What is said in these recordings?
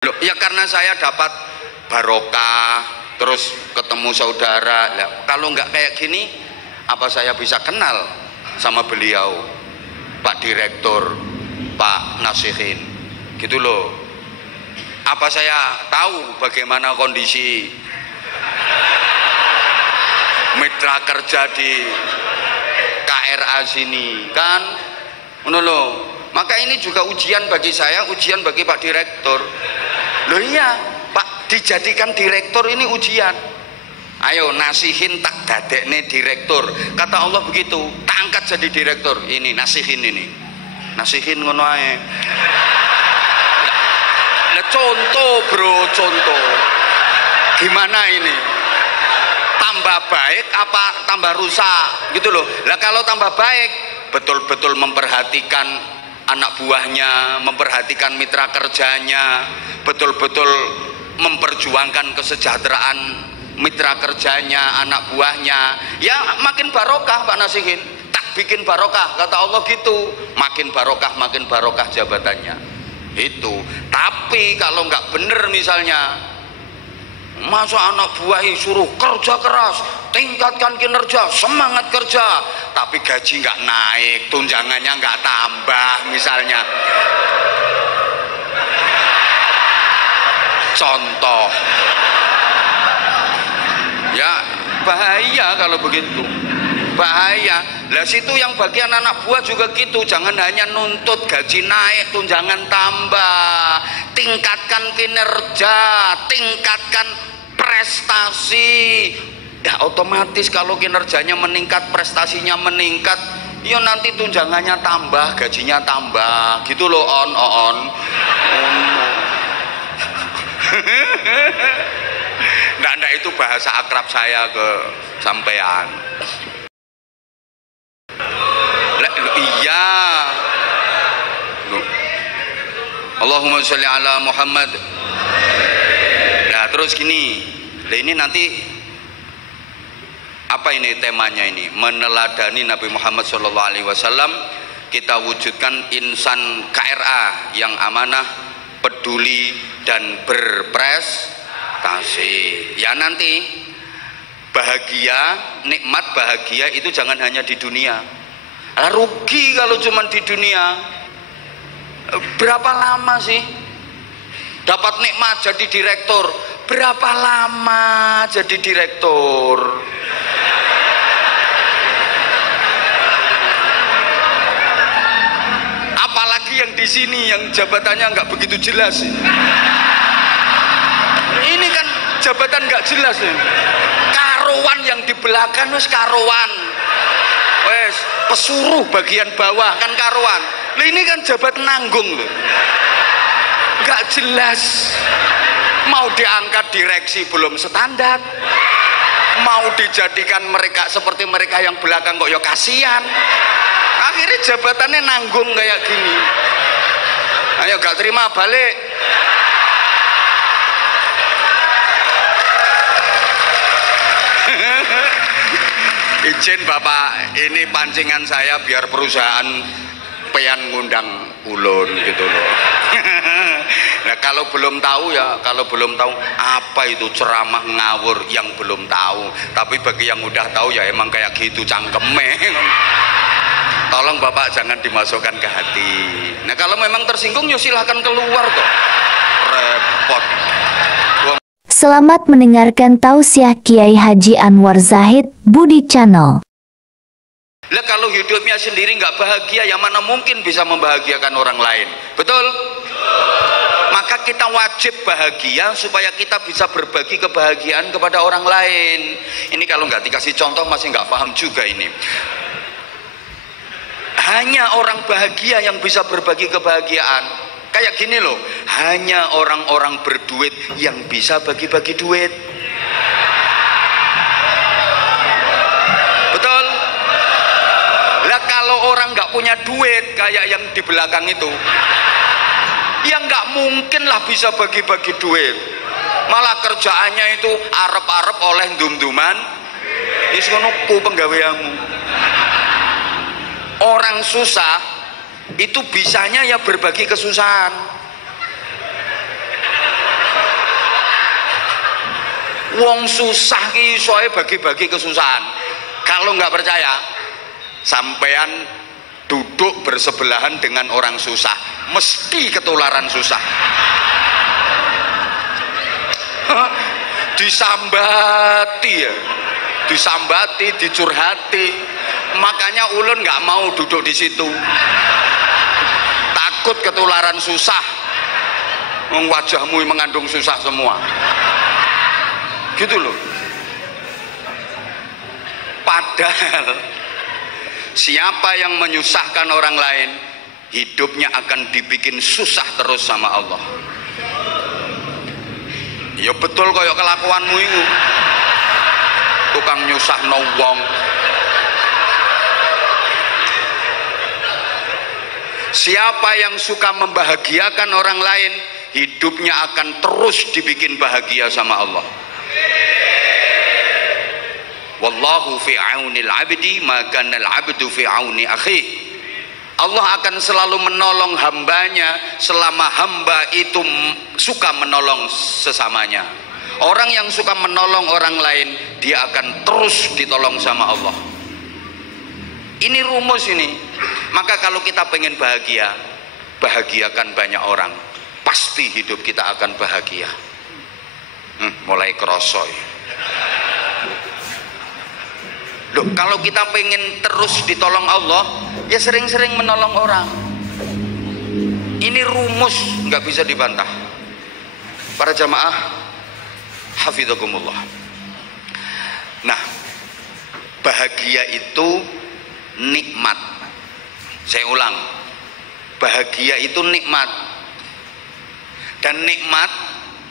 Loh, ya karena saya dapat barokah, terus ketemu saudara. Nah, kalau nggak kayak gini, apa saya bisa kenal sama beliau, Pak Direktur, Pak Nasihin, gitu loh. Apa saya tahu bagaimana kondisi mitra kerja di KRA sini, kan? Loh. Maka ini juga ujian bagi saya, ujian bagi Pak Direktur. Loh iya, Pak, dijadikan direktur ini ujian. Ayo nasihin tak dadekne direktur. Kata Allah begitu, tak angkat jadi direktur. Ini nasihin ini. Nasihin ngono ae. Nah, contoh bro, contoh. Gimana ini? Tambah baik apa tambah rusak? Gitu loh. Lah kalau tambah baik, betul-betul memperhatikan anak buahnya, memperhatikan mitra kerjanya, betul-betul memperjuangkan kesejahteraan mitra kerjanya, anak buahnya, ya makin barokah Pak Nasihin. Tak bikin barokah, kata Allah gitu, makin barokah jabatannya itu. Tapi kalau nggak bener misalnya, masa anak buah suruh kerja keras, tingkatkan kinerja, semangat kerja, tapi gaji nggak naik, tunjangannya nggak tambah misalnya. Contoh ya, bahaya kalau begitu, bahaya. Lah situ yang bagian anak buah juga gitu, jangan hanya nuntut gaji naik, tunjangan tambah, tingkatkan kinerja, tingkatkan prestasi. Ya otomatis kalau kinerjanya meningkat, prestasinya meningkat, ya nanti tunjangannya tambah, gajinya tambah, gitu loh. On. Nggak itu bahasa akrab saya ke sampean. Iya. Allahumma sholli ala Muhammad. Nah terus gini, ini nanti apa ini temanya ini? Meneladani Nabi Muhammad SAW. Kita wujudkan insan KRA yang amanah, peduli dan berprestasi. Ya nanti bahagia, nikmat bahagia itu jangan hanya di dunia. Rugi kalau cuma di dunia. Berapa lama sih dapat nikmat jadi direktur? Berapa lama jadi direktur? Apalagi yang di sini yang jabatannya nggak begitu jelas. Ini kan jabatan nggak jelas nih. Karuan yang di belakang wes karuan, wes pesuruh bagian bawah kan karuan. Nah, ini kan jabat nanggung loh, nggak jelas. Mau diangkat direksi belum standar, mau dijadikan mereka seperti mereka yang belakang kok ya kasihan. Akhirnya jabatannya nanggung kayak gini. Ayo gak terima balik. Izin Bapak, ini pancingan saya biar perusahaan pean ngundang ulun gitu loh. Nah kalau belum tahu ya, kalau belum tahu apa itu ceramah ngawur yang belum tahu. Tapi bagi yang udah tahu ya emang kayak gitu cangkeme. Tolong Bapak jangan dimasukkan ke hati. Nah kalau memang tersinggung ya silahkan keluar kok. Repot. Selamat mendengarkan tausiah Kiai Haji Anwar Zahid Budi Channel. Lah kalau hidupnya sendiri nggak bahagia, yang mana mungkin bisa membahagiakan orang lain? Betul? Maka kita wajib bahagia supaya kita bisa berbagi kebahagiaan kepada orang lain. Ini kalau nggak dikasih contoh masih nggak paham juga ini. Hanya orang bahagia yang bisa berbagi kebahagiaan. Kayak gini loh, hanya orang-orang berduit yang bisa bagi-bagi duit. Betul? Lah kalau orang nggak punya duit kayak yang di belakang itu, ya nggak mungkin lah bisa bagi-bagi duit. Malah kerjaannya itu arep-arep oleh dum-duman. Wis ngono ku penggaweanmu. Orang susah itu bisanya ya berbagi kesusahan. Wong susah ki isoe bagi-bagi kesusahan. Kalau nggak percaya, sampean duduk bersebelahan dengan orang susah, mesti ketularan susah. Disambati ya, disambati, dicurhati. Makanya ulun nggak mau duduk di situ, takut ketularan susah. Wajahmu mengandung susah semua, gitu loh. Padahal siapa yang menyusahkan orang lain, hidupnya akan dibikin susah terus sama Allah. Ya betul koyok kelakuanmu itu, tukang nyusah no wong. Siapa yang suka membahagiakan orang lain, hidupnya akan terus dibikin bahagia sama Allah. Wallahu fi aunil abdi ma kana al abdu fi auni akhi. Allah akan selalu menolong hambanya selama hamba itu suka menolong sesamanya. Orang yang suka menolong orang lain, dia akan terus ditolong sama Allah. Ini rumus ini. Maka kalau kita pengen bahagia, bahagiakan banyak orang, pasti hidup kita akan bahagia. Mulai kerosoi. Loh, kalau kita pengen terus ditolong Allah, ya sering-sering menolong orang. Ini rumus, nggak bisa dibantah. Para jamaah, hafidhakumullah. Nah, bahagia itu nikmat. Saya ulang, bahagia itu nikmat. Dan nikmat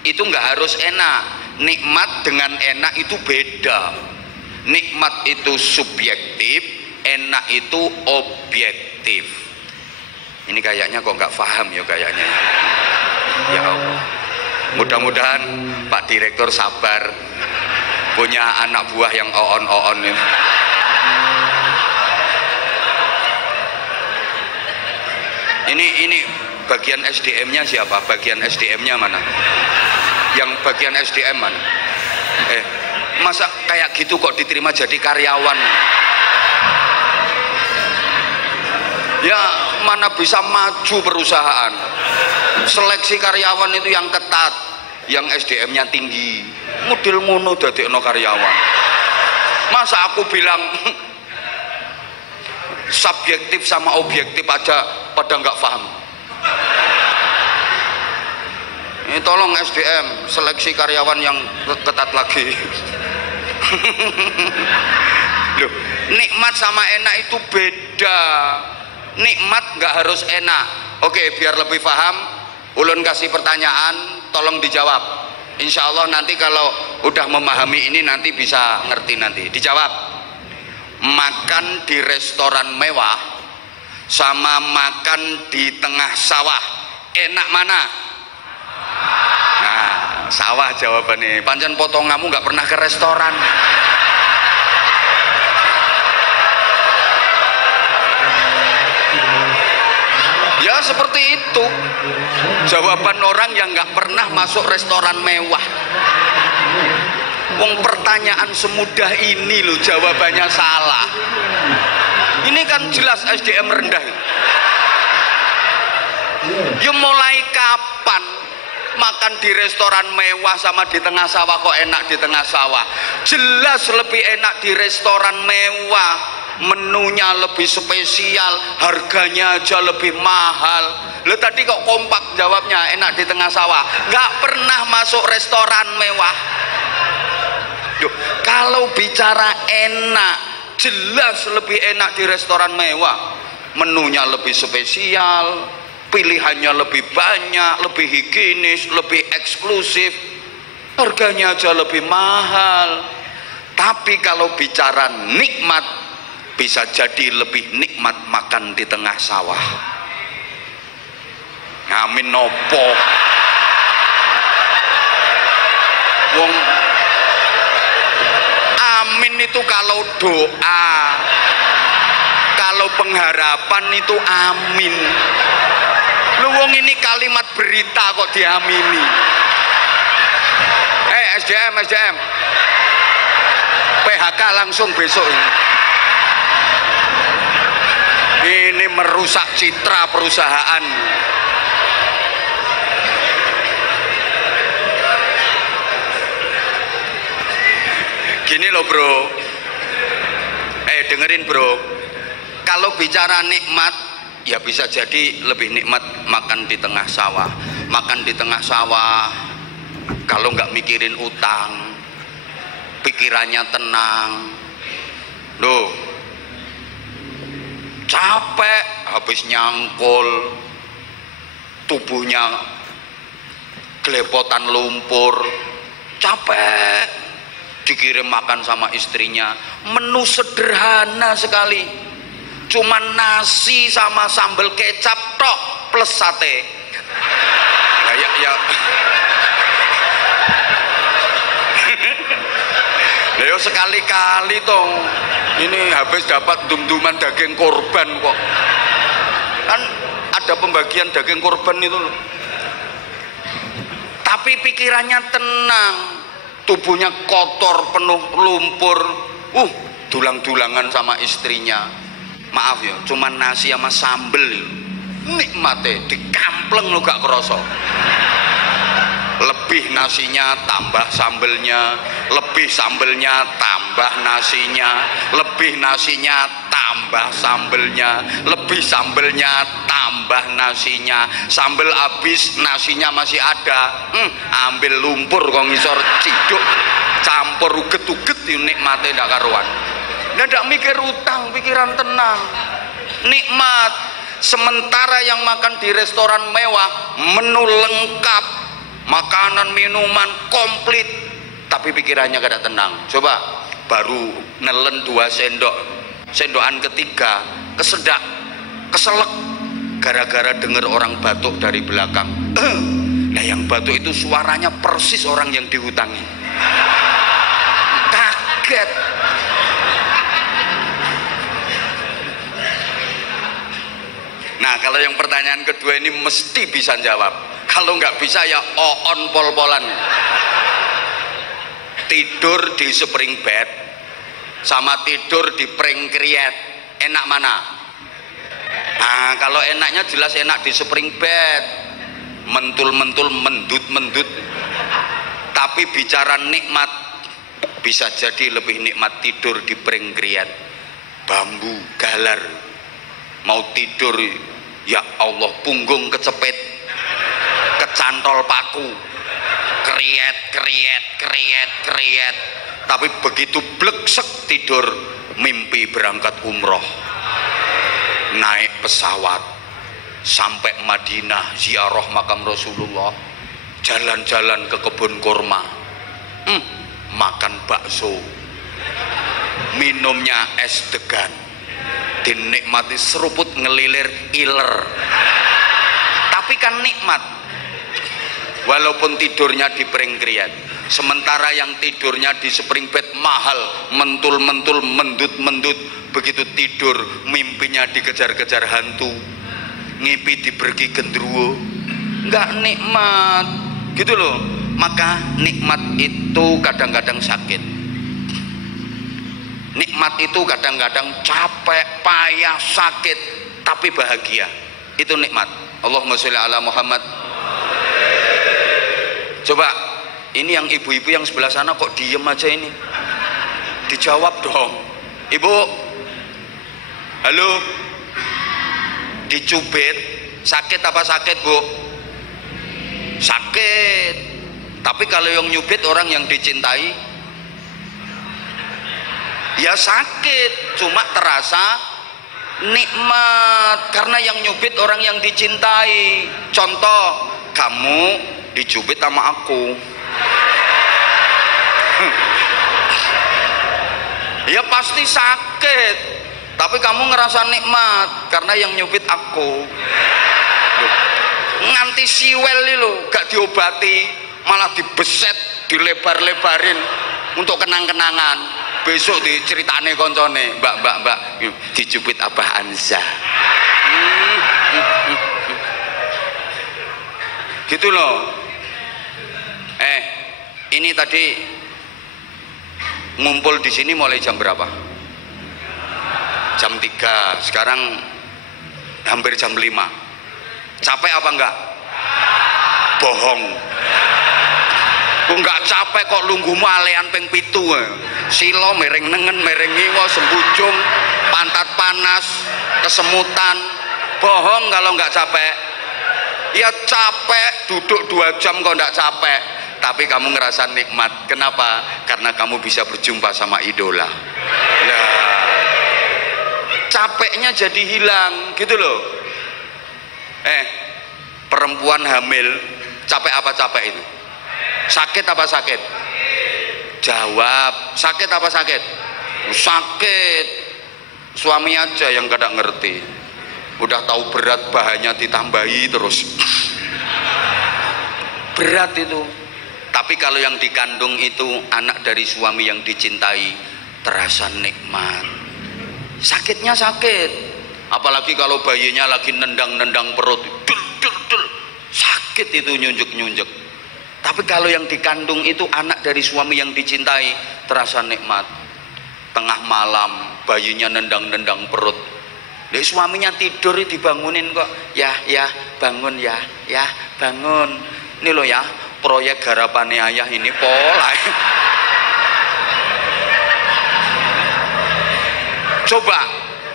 itu nggak harus enak. Nikmat dengan enak itu beda. Nikmat itu subjektif, enak itu objektif. Ini kayaknya kok nggak paham ya kayaknya. Ya Allah, mudah-mudahan Pak Direktur sabar, punya anak buah yang oon-oon ini. Ini bagian SDM-nya siapa? Bagian SDM-nya mana? Yang bagian SDM mana? Masa kayak gitu kok diterima jadi karyawan? Ya mana bisa maju perusahaan. Seleksi karyawan itu yang ketat, yang SDM-nya tinggi. Model ngono dadekno karyawan. Masa aku bilang subjektif sama objektif aja pada nggak paham. Ini tolong SDM seleksi karyawan yang ketat lagi. Loh, nikmat sama enak itu beda. Nikmat nggak harus enak. Oke, biar lebih paham, ulun kasih pertanyaan, tolong dijawab. Insya Allah nanti kalau udah memahami ini nanti bisa ngerti nanti. Dijawab. Makan di restoran mewah sama makan di tengah sawah, enak mana? Nah, sawah jawabannya. Pancen potonganmu nggak pernah ke restoran. Ya seperti itu jawaban orang yang nggak pernah masuk restoran mewah. Wong pertanyaan semudah ini loh jawabannya salah. Ini kan jelas SDM rendah. Ya mulai kapan makan di restoran mewah sama di tengah sawah kok enak di tengah sawah? Jelas lebih enak di restoran mewah, menunya lebih spesial, harganya aja lebih mahal. Lo tadi kok kompak jawabnya enak di tengah sawah, nggak pernah masuk restoran mewah. Duh, kalau bicara enak, jelas lebih enak di restoran mewah. Menunya lebih spesial, pilihannya lebih banyak, lebih higienis, lebih eksklusif, harganya aja lebih mahal. Tapi kalau bicara nikmat, bisa jadi lebih nikmat makan di tengah sawah. Ngamin nopo wong amin itu kalau doa, kalau pengharapan itu amin. Lu wong ini kalimat berita kok diamini. SDM PHK langsung besok ini merusak citra perusahaan. Gini loh bro, dengerin bro, kalau bicara nikmat ya bisa jadi lebih nikmat makan di tengah sawah. Makan di tengah sawah kalau nggak mikirin utang, pikirannya tenang. Loh, capek habis nyangkul, tubuhnya gelepotan lumpur, capek, dikirim makan sama istrinya, menu sederhana sekali, cuman nasi sama sambal kecap tok plus sate. Ya. Leo sekali-kali tong, ini habis dapat dum-duman daging korban kok. Kan ada pembagian daging korban itu loh. Tapi pikirannya tenang, tubuhnya kotor penuh lumpur, dulang-dulangan sama istrinya. Maaf ya, cuman nasi sama sambel nikmate dikampleng lo gak kerasa. Lebih nasinya tambah sambelnya, lebih sambelnya tambah nasinya, lebih nasinya tambah sambelnya, lebih sambelnya tambah nasinya. Sambel habis, nasinya masih ada, ambil lumpur kok ngisor ciduk, campur uget-uget nikmate ndak karuan. Ndak mikir utang, pikiran tenang, nikmat. Sementara yang makan di restoran mewah, menu lengkap, makanan minuman komplit, tapi pikirannya kada tenang. Coba baru nelen 2 sendok, sendokan ketiga kesedak, keselek gara-gara dengar orang batuk dari belakang. Nah yang batuk itu suaranya persis orang yang dihutangi. Kaget. Nah kalau yang pertanyaan kedua ini mesti bisa jawab. Kalau nggak bisa ya on pol-polan. Tidur di spring bed sama tidur di pring kriet, enak mana? Nah kalau enaknya jelas enak di spring bed, mentul-mentul, mendut-mendut. Tapi bicara nikmat, bisa jadi lebih nikmat tidur di pring kriet, bambu galar. Mau tidur ya Allah punggung kecepet, kecantol paku, kriet, tapi begitu bleksek tidur, mimpi berangkat umroh, naik pesawat sampai Madinah, ziarah makam Rasulullah, jalan-jalan ke kebun kurma, makan bakso, minumnya es degan, dinikmati seruput ngelilir iler, tapi kan nikmat. Walaupun tidurnya di pring kriet, sementara yang tidurnya di spring bed mahal, mentul-mentul, mendut-mendut, begitu tidur mimpinya dikejar-kejar hantu, ngipi dibergi gendruwo, nggak nikmat gitu loh. Maka nikmat itu kadang-kadang sakit, nikmat itu kadang-kadang capek, payah, sakit, tapi bahagia, itu nikmat. Allahumma sholli ala Muhammad. Coba ini yang ibu-ibu yang sebelah sana kok diem aja ini, dijawab dong ibu. Halo, dicubit sakit apa sakit bu? Sakit. Tapi kalau yang nyubit orang yang dicintai ya sakit, cuma terasa nikmat karena yang nyubit orang yang dicintai. Contoh, kamu dicubit sama aku, ya pasti sakit, tapi kamu ngerasa nikmat karena yang nyubit aku. Nganti siwel lo gak diobati, malah dibeset, dilebar-lebarin untuk kenang-kenangan. Besok diceritane koncone, mbak dicubit Abah Anza, gitu loh. Ini tadi Ngumpul di sini mulai jam berapa? Jam 3. Sekarang hampir jam 5. Capek apa enggak? Bohong. Enggak capek kok, lungguhmu alean ping 7. Silo mereng nengen, mereng ngiwa, sembujung, pantat panas, kesemutan. Bohong kalau enggak capek. Ya capek, duduk 2 jam kok enggak capek. Tapi kamu ngerasa nikmat. Kenapa? Karena kamu bisa berjumpa sama idola. Nah, capeknya jadi hilang gitu loh. Perempuan hamil capek apa capek itu? Sakit apa sakit? Jawab, sakit apa sakit? Sakit. Suami aja yang kadang ngerti, udah tahu berat bahannya ditambahi terus. Berat itu. Tapi kalau yang dikandung itu anak dari suami yang dicintai, terasa nikmat. Sakitnya sakit, apalagi kalau bayinya lagi nendang-nendang perut, dul, dul, dul. Sakit itu, nyunjuk-nyunjuk. Tapi kalau yang dikandung itu anak dari suami yang dicintai, terasa nikmat. Tengah malam bayinya nendang-nendang perut, dari suaminya tidur dibangunin kok. Ya bangun, ya bangun. Ini loh ya, proyek garapannya ayah ini pola. Coba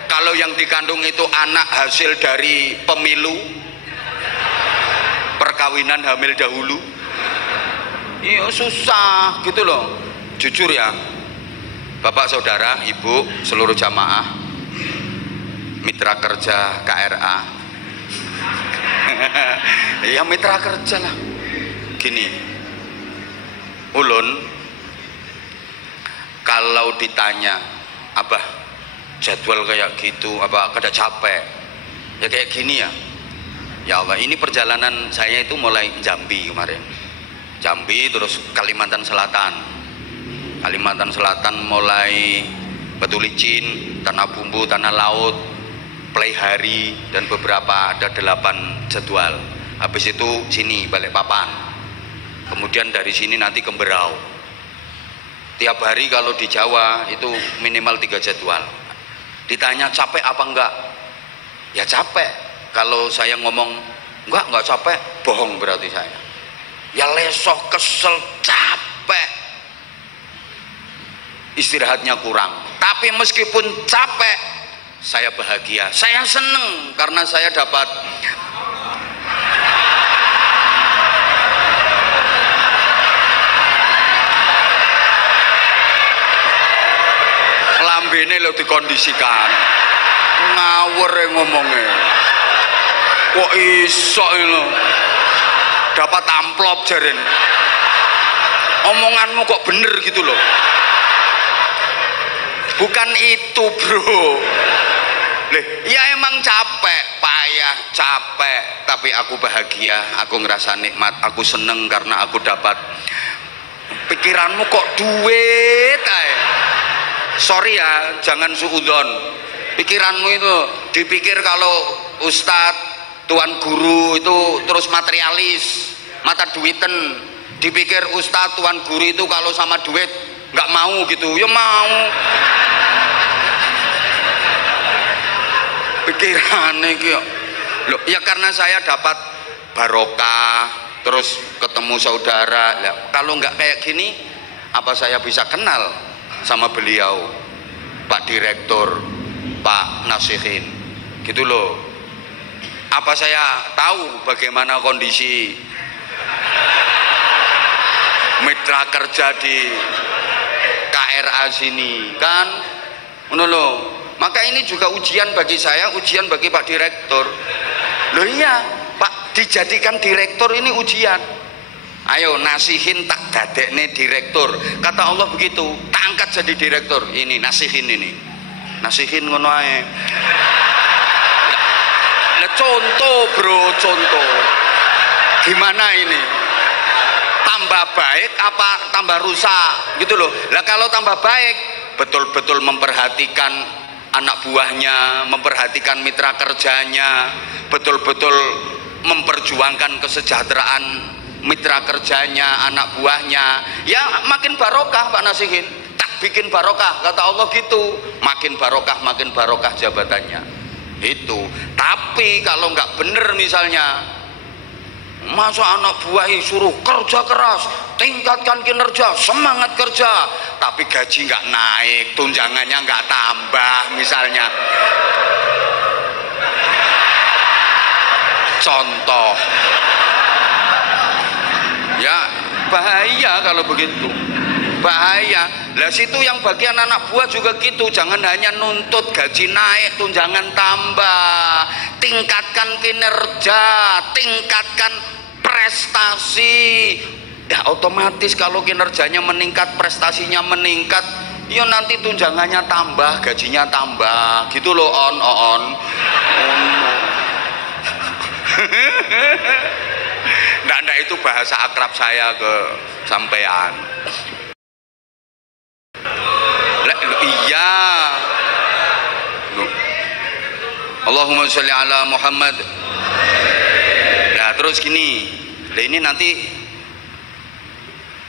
kalau yang dikandung itu anak hasil dari pemilu, perkawinan hamil dahulu, iya susah gitu loh. Jujur ya, Bapak, Saudara, Ibu, seluruh jamaah, mitra kerja KRA, ya mitra kerja lah. Gini, ulun kalau ditanya, Abah, jadwal kayak gitu apa kada capek? Ya kayak gini ya. Ya Allah, ini perjalanan saya itu mulai Jambi kemarin. Jambi terus Kalimantan Selatan. Kalimantan Selatan mulai Batu Licin, Tanah Bumbu, Tanah Laut, Playhari, dan beberapa ada 8 jadwal. Habis itu sini Balikpapan. Kemudian dari sini nanti ke Berau. Tiap hari kalau di Jawa itu minimal 3 jadwal. Ditanya capek apa enggak? Ya capek. Kalau saya ngomong enggak capek, bohong berarti saya. Ya lesoh, kesel, capek. Istirahatnya kurang. Tapi meskipun capek, saya bahagia. Saya seneng karena saya dapat lambene lo dikondisikan. Ngawur ngomongnya. Kok iso lo dapat amplop jaren. Omonganmu kok bener gitu loh. Bukan itu bro. Ya emang capek, payah, capek, tapi aku bahagia, aku ngerasa nikmat, aku seneng karena aku dapat. Pikiranmu kok duit aja. Sorry ya, jangan suudzon. Pikiranmu itu dipikir kalau ustadz, tuan guru itu terus materialis, mata duiten. Dipikir ustadz, tuan guru itu kalau sama duit nggak mau gitu. Ya mau. Pikirannya gitu. Loh, ya karena saya dapat barokah, terus ketemu saudara. Kalau nggak kayak gini, apa saya bisa kenal sama beliau, Pak Direktur, Pak Nasihin, gitu loh. Apa saya tahu bagaimana kondisi mitra kerja di KRA sini kan? Ngono loh. Maka ini juga ujian bagi saya, ujian bagi Pak Direktur. Loh iya, Pak, dijadikan direktur ini ujian. Ayo Nasihin tak dadekne direktur. Kata Allah begitu, tak angkat jadi direktur. Ini Nasihin ini. Nasihin ngono ae. Nah, contoh bro, contoh. Gimana ini? Tambah baik apa tambah rusak gitu loh. Lah kalau tambah baik, betul-betul memperhatikan anak buahnya, memperhatikan mitra kerjanya, betul-betul memperjuangkan kesejahteraan mitra kerjanya, anak buahnya, ya makin barokah Pak Nasihin. Tak bikin barokah, kata Allah gitu. Makin barokah jabatannya itu. Tapi kalau nggak bener misalnya, masa anak buah suruh kerja keras, tingkatkan kinerja, semangat kerja, tapi gaji nggak naik, tunjangannya nggak tambah misalnya. Contoh ya, bahaya kalau begitu, bahaya. Lah situ yang bagian anak buah juga gitu, jangan hanya nuntut gaji naik, tunjangan tambah, tingkatkan kinerja, tingkatkan prestasi. Ya otomatis kalau kinerjanya meningkat, prestasinya meningkat, ya nanti tunjangannya tambah, gajinya tambah, gitu loh. Nggak, itu bahasa akrab saya ke sampean. Iya. Allahumma sholli ala Muhammad. Nah terus gini, ini nanti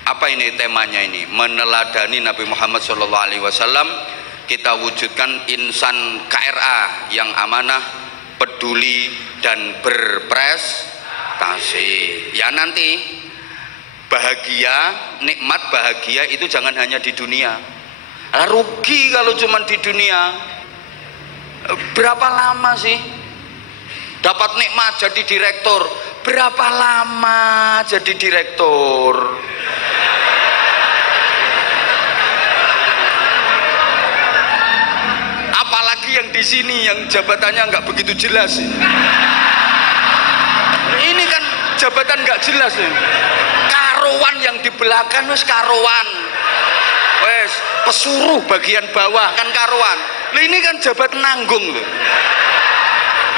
apa ini temanya ini? Meneladani Nabi Muhammad SAW. Kita wujudkan insan KRA yang amanah, peduli dan berprestasi. Ya nanti bahagia, nikmat bahagia itu jangan hanya di dunia. Rugi kalau cuma di dunia. Berapa lama sih dapat nikmat jadi direktur? Berapa lama jadi direktur? Apalagi yang di sini yang jabatannya nggak begitu jelas. Ini kan jabatan nggak jelas nih. Karuan yang di belakang wes karuan, wes pesuruh bagian bawah kan karuan. Nah, ini kan jabat nanggung loh,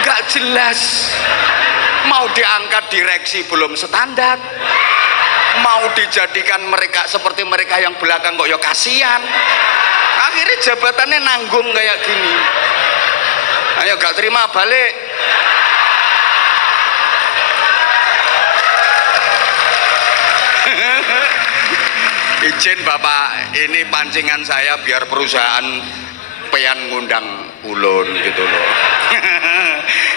nggak jelas. Mau diangkat direksi belum standar, mau dijadikan mereka seperti mereka yang belakang kok ya kasihan. Akhirnya jabatannya nanggung kayak gini. Ayo gak terima balik. Izin Bapak, ini pancingan saya biar perusahaan pean ngundang ulun gitu loh.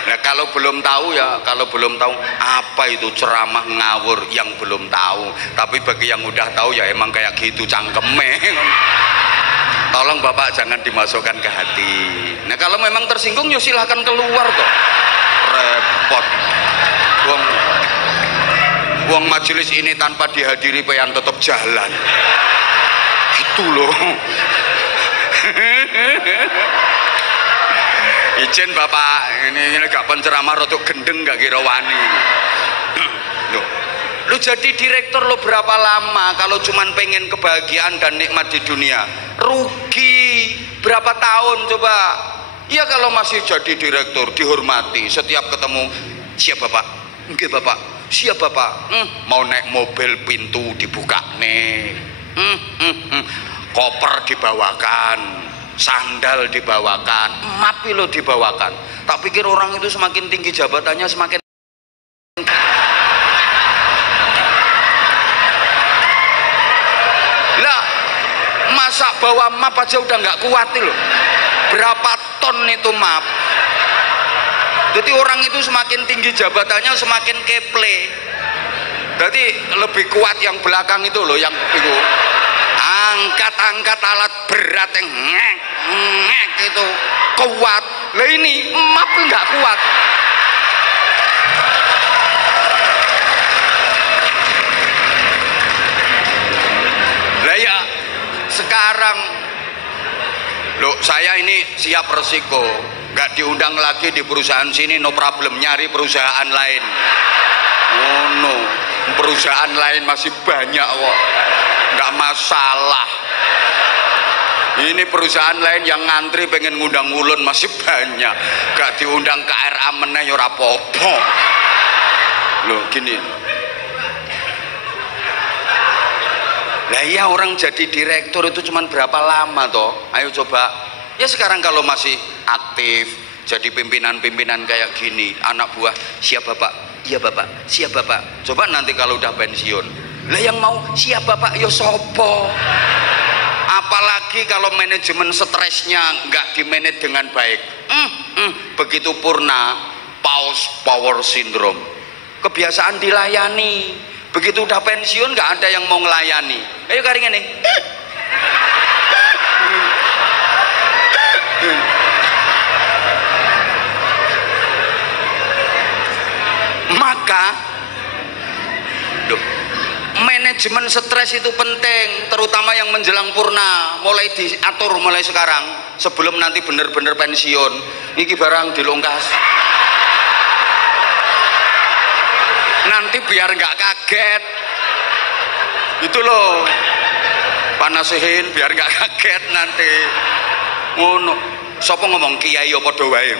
Nah kalau belum tahu ya, kalau belum tahu apa itu ceramah ngawur yang belum tahu. Tapi bagi yang udah tahu ya emang kayak gitu cangkeme. Tolong Bapak jangan dimasukkan ke hati. Nah kalau memang tersinggung ya silahkan keluar kok. Repot. Wong majelis ini tanpa dihadiri pean tetap jalan. Itu loh. Izin Bapak, ini gak penceramah rotok gendeng gak kira wani. Lu jadi direktur lo berapa lama kalau cuman pengen kebahagiaan dan nikmat di dunia? Rugi berapa tahun coba? Ya kalau masih jadi direktur dihormati, setiap ketemu siap Bapak? Enggak Bapak. Siap Bapak. Mau naik mobil pintu dibuka nih. Koper dibawakan, sandal dibawakan, mapi lo dibawakan. Tak pikir orang itu semakin tinggi jabatannya semakin lah. Masa bawa map aja udah nggak kuat loh. Berapa ton itu map? Jadi orang itu semakin tinggi jabatannya semakin keple. Jadi lebih kuat yang belakang itu loh, yang itu angkat alat berat yang ngek itu kuat. Lah ini map nggak kuat. Lah ya sekarang loh, saya ini siap resiko, nggak diundang lagi di perusahaan sini, no problem, nyari perusahaan lain. Oh no, perusahaan lain masih banyak kok, nggak masalah. Ini perusahaan lain yang ngantri pengen ngundang ulun masih banyak, gak diundang ke KRA meneh ya ora apa-apa. Loh gini, lah iya orang jadi direktur itu cuman berapa lama toh? Ayo coba, ya sekarang kalau masih aktif jadi pimpinan-pimpinan kayak gini, anak buah siap Bapak, iya Bapak, siap Bapak. Coba nanti kalau udah pensiun, lah yang mau siap Bapak yo sopo? apalagi kalau manajemen stresnya nggak dimanage dengan baik. Begitu purna, power syndrome, kebiasaan dilayani. Begitu udah pensiun nggak ada yang mau ngelayani. Ayo karingan nih. Maka manajemen stres itu penting, terutama yang menjelang purna. Mulai diatur mulai sekarang, sebelum nanti bener-bener pensiun. Iki barang dilongkas, nanti biar nggak kaget itu loh, panasihin biar nggak kaget nanti. Ngono. Sopo ngomong kiai apa padha wae?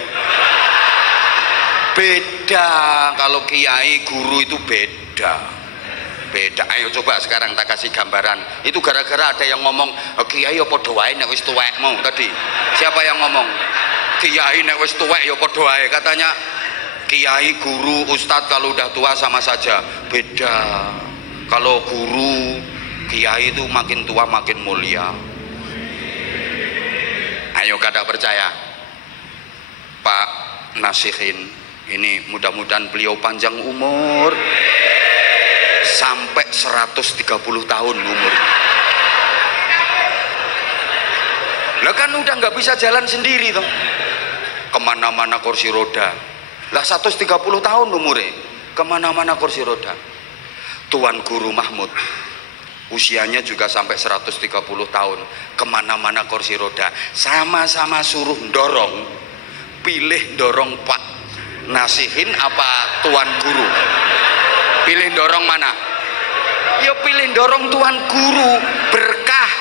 Beda. Kalau kiai guru itu beda. Ayo coba sekarang tak kasih gambaran. Itu gara-gara ada yang ngomong kiai ya padha wae nek wis tuwekmu tadi. Siapa yang ngomong? Kiai nek wis tuwek ya padha wae. Katanya kiai, guru, ustadz kalau udah tua sama saja. Beda. Kalau guru, kiai itu makin tua makin mulia. Ayo kada percaya. Pak Nasihin ini mudah-mudahan beliau panjang umur sampai 130 tahun umur. Lah kan udah nggak bisa jalan sendiri toh, kemana-mana kursi roda. Lah 130 tahun umurnya, kemana-mana kursi roda. Tuan Guru Mahmud usianya juga sampai 130 tahun, kemana-mana kursi roda. Sama-sama suruh dorong, pilih dorong Pak Nasihin apa Tuan Guru? Pilih dorong mana? Ya pilih dorong Tuan Guru, berkah.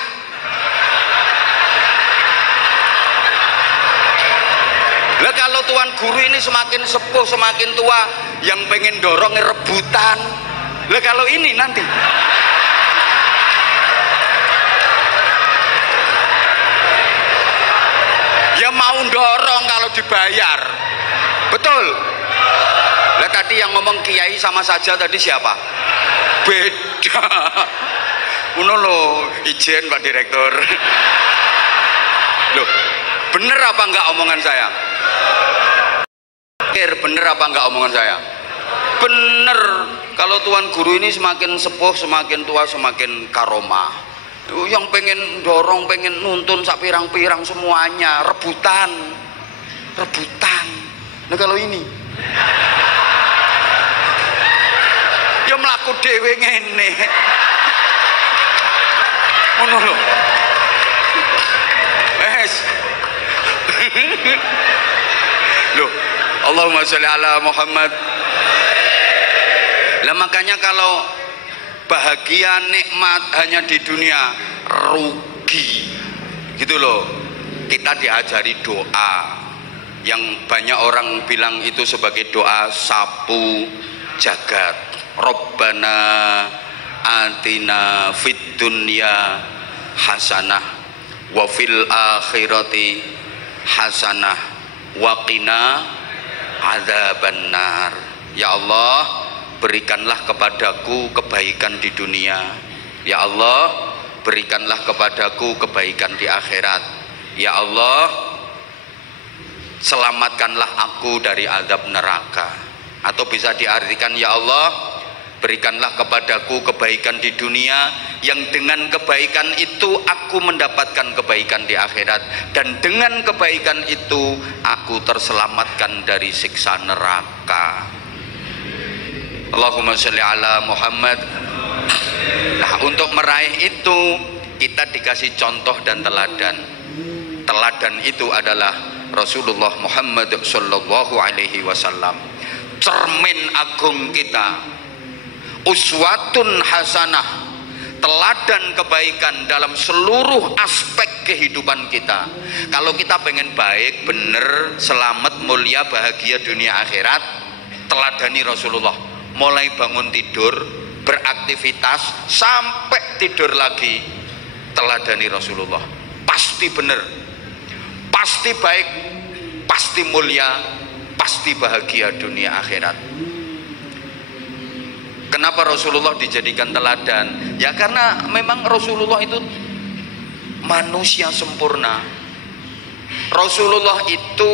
Lah kalau Tuan Guru ini semakin sepuh, semakin tua, yang pengen dorong rebutan. Lah kalau ini nanti ya mau dorong kalau dibayar. Betul. Lah tadi yang ngomong kiai sama saja tadi siapa? Beda. Uno lo, izin Pak Direktur. Loh, bener apa enggak omongan saya? Bener apa enggak omongan saya? Bener. Kalau Tuan Guru ini semakin sepuh, semakin tua, semakin karomah. Yang pengen dorong, pengen nuntun sak pirang-pirang semuanya, rebutan. Nah kalau ini ya mlaku dhewe ngene. Ngono lho. Loh, Allahumma sholli ala Muhammad. Lah makanya kalau bahagia nikmat hanya di dunia, rugi gitu loh. Kita diajari doa yang banyak orang bilang itu sebagai doa sapu jagat. Rabbana atina fid dunya hasanah wa fil akhirati hasanah wa qina adzabannar. Ya Allah, berikanlah kepadaku kebaikan di dunia. Ya Allah, berikanlah kepadaku kebaikan di akhirat. Ya Allah, selamatkanlah aku dari azab neraka. Atau bisa diartikan, ya Allah, berikanlah kepadaku kebaikan di dunia, yang dengan kebaikan itu aku mendapatkan kebaikan di akhirat, dan dengan kebaikan itu aku terselamatkan dari siksa neraka. Allahumma sholli ala Muhammad. Nah, untuk meraih itu kita dikasih contoh dan teladan. Teladan itu adalah Rasulullah Muhammad sallallahu alaihi wasallam, cermin agung kita, uswatun hasanah, teladan kebaikan dalam seluruh aspek kehidupan kita. Kalau kita pengen baik, bener, selamat, mulia, bahagia dunia akhirat, teladani Rasulullah. Mulai bangun tidur, beraktivitas, sampai tidur lagi, teladani Rasulullah. Pasti bener, pasti baik, pasti mulia, pasti bahagia dunia akhirat. Kenapa Rasulullah dijadikan teladan? Ya karena memang Rasulullah itu manusia sempurna. Rasulullah itu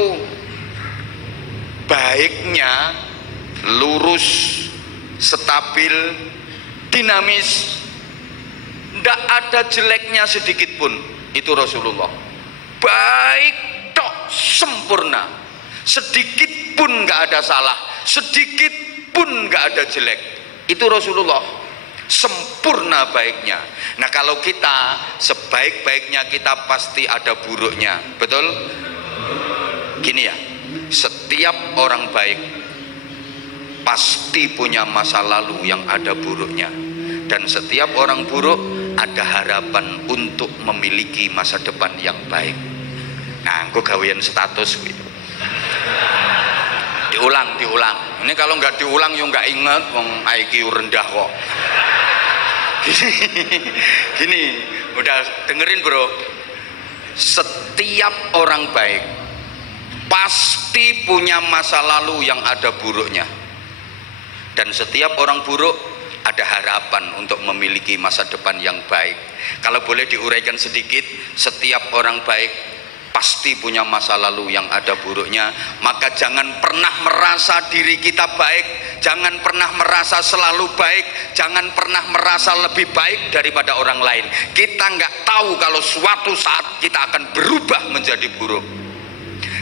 baiknya lurus, stabil, dinamis, tidak ada jeleknya sedikit pun. Itu Rasulullah, baik tok, sempurna, sedikit pun nggak ada salah, sedikit pun nggak ada jelek. Itu Rasulullah, sempurna baiknya. Nah kalau kita, sebaik-baiknya kita pasti ada buruknya, betul? Gini ya, setiap orang baik pasti punya masa lalu yang ada buruknya, dan setiap orang buruk ada harapan untuk memiliki masa depan yang baik. Nah, aku gawean status gitu. Diulang. Ini kalau nggak diulang yo nggak inget, wong IQ rendah kok. Gini, udah dengerin bro. Setiap orang baik pasti punya masa lalu yang ada buruknya, dan setiap orang buruk ada harapan untuk memiliki masa depan yang baik. Kalau boleh diuraikan sedikit, setiap orang baik pasti punya masa lalu yang ada buruknya. Maka jangan pernah merasa diri kita baik, jangan pernah merasa selalu baik, jangan pernah merasa lebih baik daripada orang lain. Kita nggak tahu kalau suatu saat kita akan berubah menjadi buruk.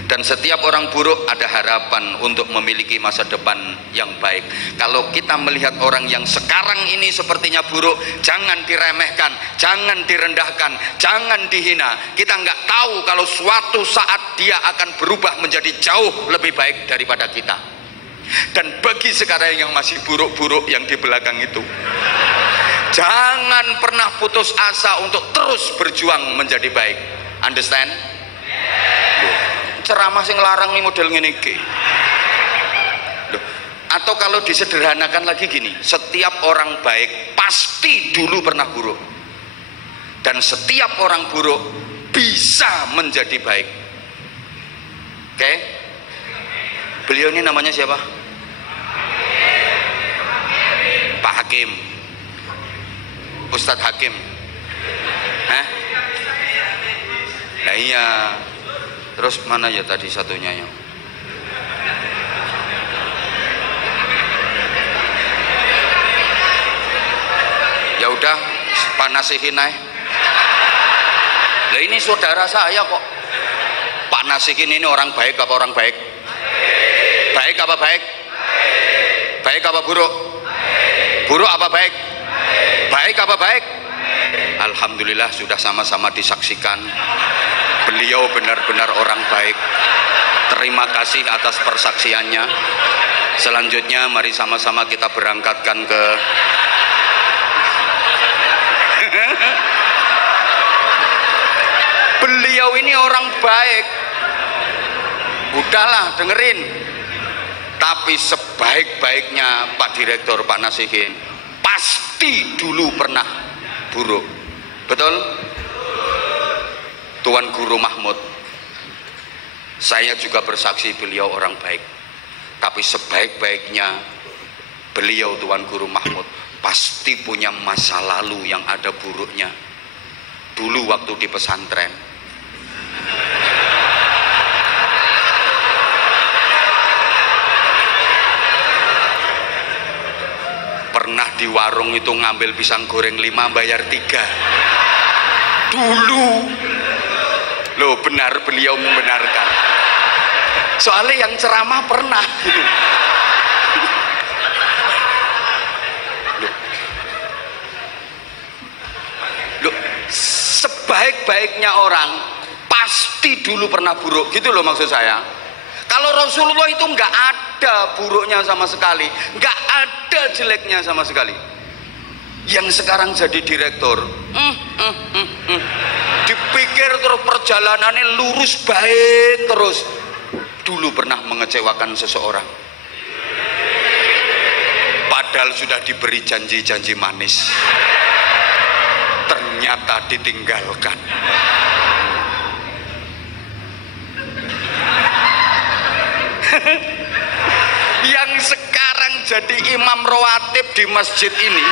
Dan setiap orang buruk ada harapan untuk memiliki masa depan yang baik. Kalau kita melihat orang yang sekarang ini sepertinya buruk, jangan diremehkan, jangan direndahkan, jangan dihina. Kita nggak tahu kalau suatu saat dia akan berubah menjadi jauh lebih baik daripada kita. Dan bagi sekarang yang masih buruk-buruk yang di belakang itu, jangan pernah putus asa untuk terus berjuang menjadi baik. Understand? Ceramah sing larang nih model ngene iki. Atau kalau disederhanakan lagi gini, setiap orang baik pasti dulu pernah buruk, dan setiap orang buruk bisa menjadi baik. Oke? Beliau ini namanya siapa? Pak Hakim, Ustadz Hakim. Hah? Nah iya. Terus mana ya tadi satunya ya? Ya udah, panasihin aja. Lah ini saudara saya kok. Pak Nasihin ini orang baik apa orang baik? Baik apa baik? Baik apa buruk? Buruk apa baik? Baik apa baik? Alhamdulillah sudah sama-sama disaksikan. Beliau benar-benar orang baik. Terima kasih atas persaksiannya. Selanjutnya mari sama-sama kita berangkatkan ke beliau ini orang baik. Udahlah dengerin. Tapi sebaik-baiknya Pak Direktur, Pak Nasihin, pasti dulu pernah buruk. Betul? Tuan Guru Mahmud, saya juga bersaksi beliau orang baik. Tapi sebaik-baiknya beliau, Tuan Guru Mahmud, pasti punya masa lalu yang ada buruknya. Dulu waktu di pesantren, pernah di warung itu ngambil pisang goreng 5 bayar 3. Dulu loh, benar, beliau membenarkan. Soalnya yang ceramah pernah gitu. Loh, sebaik-baiknya orang pasti dulu pernah buruk gitu loh maksud saya. Kalau Rasulullah itu nggak ada buruknya sama sekali, nggak ada jeleknya sama sekali. Yang sekarang jadi direktur, dipikir terus perjalanannya lurus baik terus. Dulu pernah mengecewakan seseorang, padahal sudah diberi janji-janji manis, ternyata ditinggalkan. Yang sekarang jadi imam rawatib di masjid ini,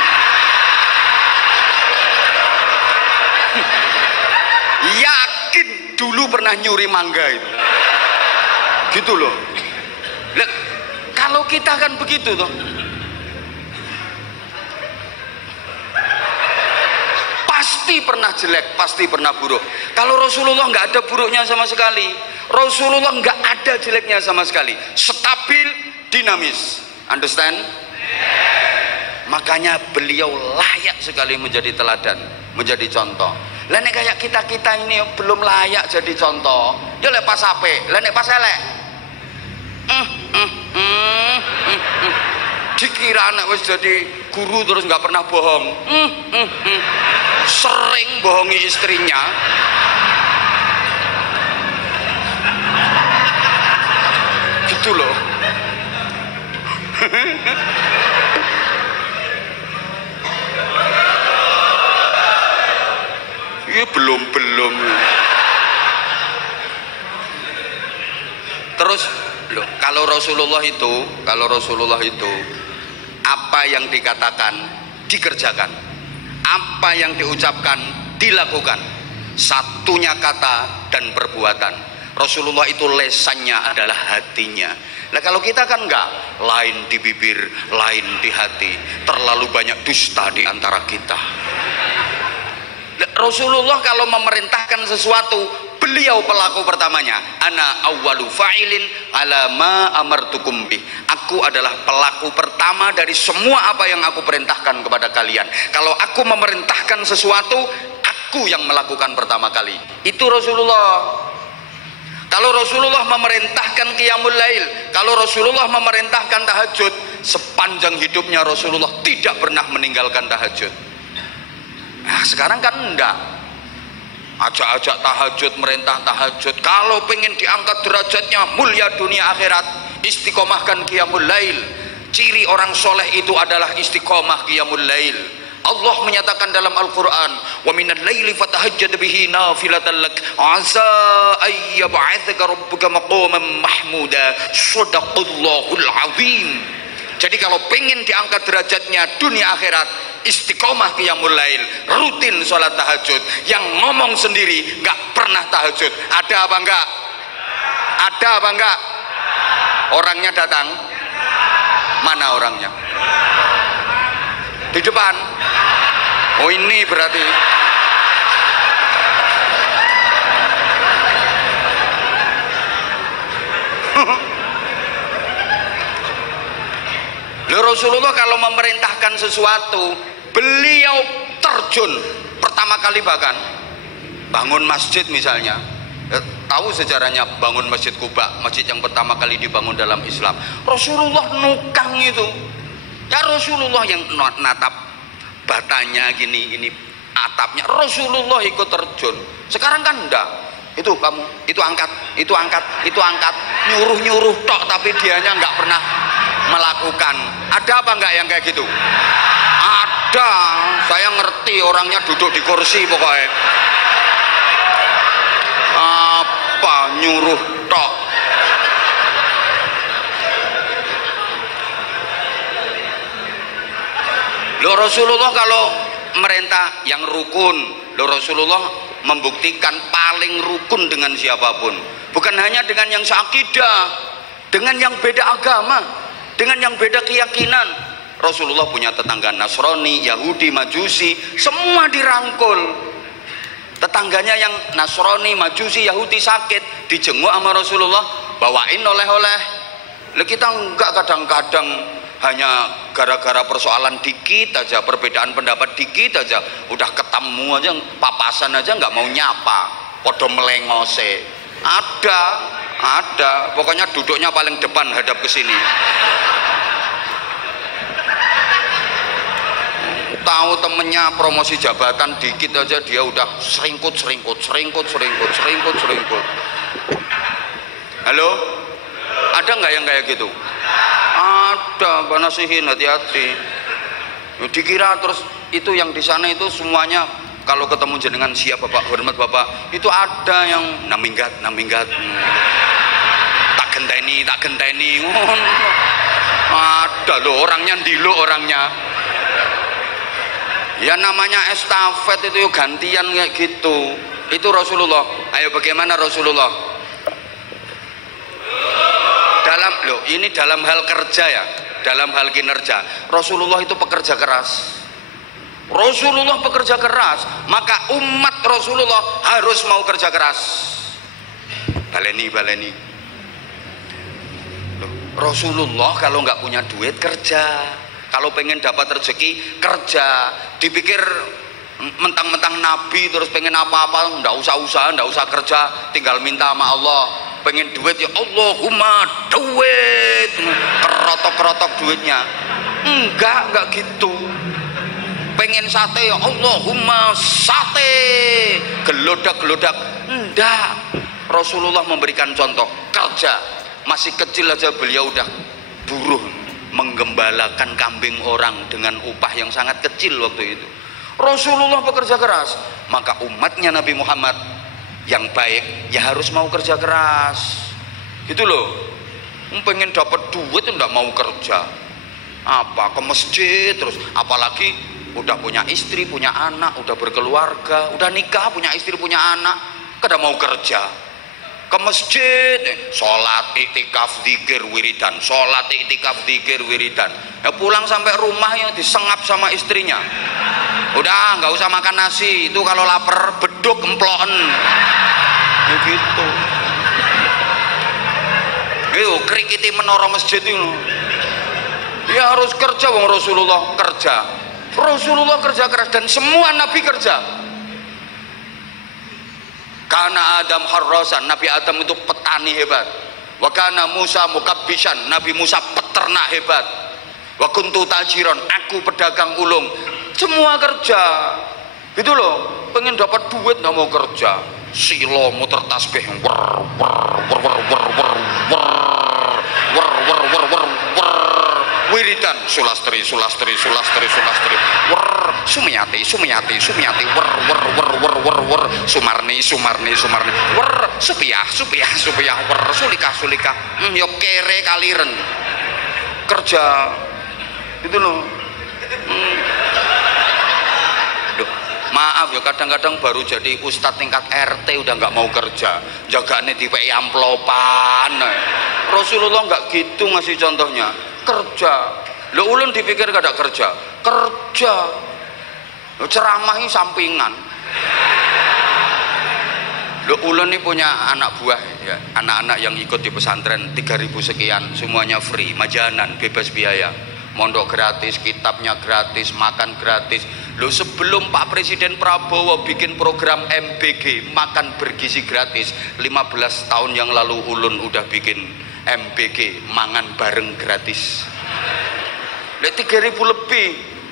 dulu pernah nyuri mangga itu. Gitu loh. Lah, kalau kita kan begitu toh. Pasti pernah jelek, pasti pernah buruk. Kalau Rasulullah nggak ada buruknya sama sekali. Rasulullah nggak ada jeleknya sama sekali. Stabil, dinamis. Understand? Makanya beliau layak sekali menjadi teladan, menjadi contoh. Lah nek kayak kita-kita ini belum layak jadi contoh. Ya lek pas apik, lah nek pas elek. Dikira anak wis jadi guru terus nggak pernah bohong. Sering bohongi istrinya. Gitu loh. Ya belum. Terus loh, kalau Rasulullah itu apa yang dikatakan dikerjakan, apa yang diucapkan dilakukan, satunya kata dan perbuatan. Rasulullah itu lesannya adalah hatinya. Nah kalau kita kan enggak, lain di bibir, lain di hati, terlalu banyak dusta di antara kita. Rasulullah kalau memerintahkan sesuatu, beliau pelaku pertamanya. Ana awwalu fa'ilin ala ma amartukum bih. Aku adalah pelaku pertama dari semua apa yang aku perintahkan kepada kalian. Kalau aku memerintahkan sesuatu, aku yang melakukan pertama kali. Itu Rasulullah. Kalau Rasulullah memerintahkan qiyamul lail, kalau Rasulullah memerintahkan tahajud, sepanjang hidupnya Rasulullah tidak pernah meninggalkan tahajud. Nah sekarang kan enggak, ajak-ajak tahajud, merintah tahajud. Kalau pengen diangkat derajatnya, mulia dunia akhirat, istiqomahkan qiyamul lail. Ciri orang soleh itu adalah istiqomah qiyamul lail. Allah menyatakan dalam Al-Quran, wa minal laili fatahajjad bihi nafilatan lak asa ay yab'atsaka rabbuka maqaman mahmuda. Shadaqallahul azim. Jadi kalau pengen diangkat derajatnya dunia akhirat, istiqomah qiyamul lail, rutin sholat tahajud. Yang ngomong sendiri nggak pernah tahajud, ada apa enggak? Ada apa enggak? Orangnya datang, mana orangnya? Di depan. Oh ini berarti Rasulullah kalau memerintahkan sesuatu, beliau terjun pertama kali. Bahkan bangun masjid misalnya, tahu sejarahnya bangun Masjid Quba, masjid yang pertama kali dibangun dalam Islam. Rasulullah nukang itu. Ya Rasulullah yang natap batanya gini atapnya, Rasulullah ikut terjun. Sekarang kan enggak, itu kamu itu angkat, nyuruh tok, tapi dianya enggak pernah melakukan. Ada apa enggak yang kayak gitu? Ada, saya ngerti, orangnya duduk di kursi pokoknya. Apa nyuruh tok? Loh Rasulullah kalau merintah yang rukun, loh Rasulullah membuktikan paling rukun dengan siapapun, bukan hanya dengan yang seakidah, dengan yang beda agama, dengan yang beda keyakinan. Rasulullah punya tetangga Nasrani, Yahudi, Majusi, semua dirangkul. Tetangganya yang Nasrani, Majusi, Yahudi sakit, dijenguk sama Rasulullah, bawain oleh-oleh. Lah kita enggak, kadang-kadang hanya gara-gara persoalan dikit aja, perbedaan pendapat dikit aja, udah ketemu aja, papasan aja nggak mau nyapa, podo melengose. Ada, pokoknya duduknya paling depan hadap ke sini. Tahu temennya promosi jabatan dikit aja dia udah seringkut. Halo? Ada nggak yang kayak gitu? Ada, banasihin, hati-hati. Dikira terus itu yang di sana itu semuanya kalau ketemu jenengan siap bapak, hormat bapak, itu ada yang naminggat. Tak genteni. Ada loh orangnya, ndilo orangnya. Ya namanya estafet itu gantian kayak gitu. Itu Rasulullah. Ayo bagaimana Rasulullah? Ini dalam hal kerja ya, dalam hal kinerja. Rasulullah itu pekerja keras. Rasulullah pekerja keras, maka umat Rasulullah harus mau kerja keras. Baleni. Rasulullah kalau nggak punya duit kerja, kalau pengen dapat rezeki kerja. Dipikir mentang-mentang Nabi terus pengen apa-apa nggak usah usaha, nggak usah kerja, tinggal minta sama Allah. Pengen duit ya Allahumma duit, kerotok-kerotok duitnya. Enggak gitu. Pengen sate ya Allahumma sate, gelodak-gelodak. Enggak. Rasulullah memberikan contoh kerja. Masih kecil aja beliau udah buruh menggembalakan kambing orang dengan upah yang sangat kecil waktu itu. Rasulullah bekerja keras, maka umatnya Nabi Muhammad yang baik ya harus mau kerja keras gitu loh. Pengen dapat duit enggak mau kerja, apa ke masjid terus, apalagi udah punya istri punya anak, udah berkeluarga, udah nikah punya istri punya anak, kada mau kerja ke masjid, sholat iktikaf dzikir wiridan, sholat iktikaf dzikir wiridan. Ya pulang sampai rumah ya disengap sama istrinya, udah nggak usah makan nasi, itu kalau lapar beduk emploen ya gitu. Yuk krikiti menara masjid itu ya harus kerja. Wong Rasulullah kerja, Rasulullah kerja keras dan semua nabi kerja. Karena Adam harrosan, Nabi Adam itu petani hebat. Wa kana Musa mukabbisan, Nabi Musa peternak hebat. Wa kuntu tajiron, aku pedagang ulung. Semua kerja gitu loh. Pengen dapat duit nggak mau kerja, silo muter tasbih wiridan sulastri sumiyati sumarni supiah sulika yo kere kaliren kerja itu loh. Maaf ya, kadang-kadang baru jadi ustadz tingkat RT udah nggak mau kerja, jagane di PI amplopan. Rasulullah nggak gitu ngasih contohnya, kerja. Lo ulun dipikir gak ada kerja, ceramahnya sampingan. Lo ulun ini punya anak buah ya, anak-anak yang ikut di pesantren 3000 sekian, semuanya free, majanan, bebas biaya, mondok gratis, kitabnya gratis, makan gratis. Loh, sebelum Pak Presiden Prabowo bikin program MBG makan bergizi gratis 15 tahun yang lalu ulun udah bikin MBG mangan bareng gratis. 3.000 lebih,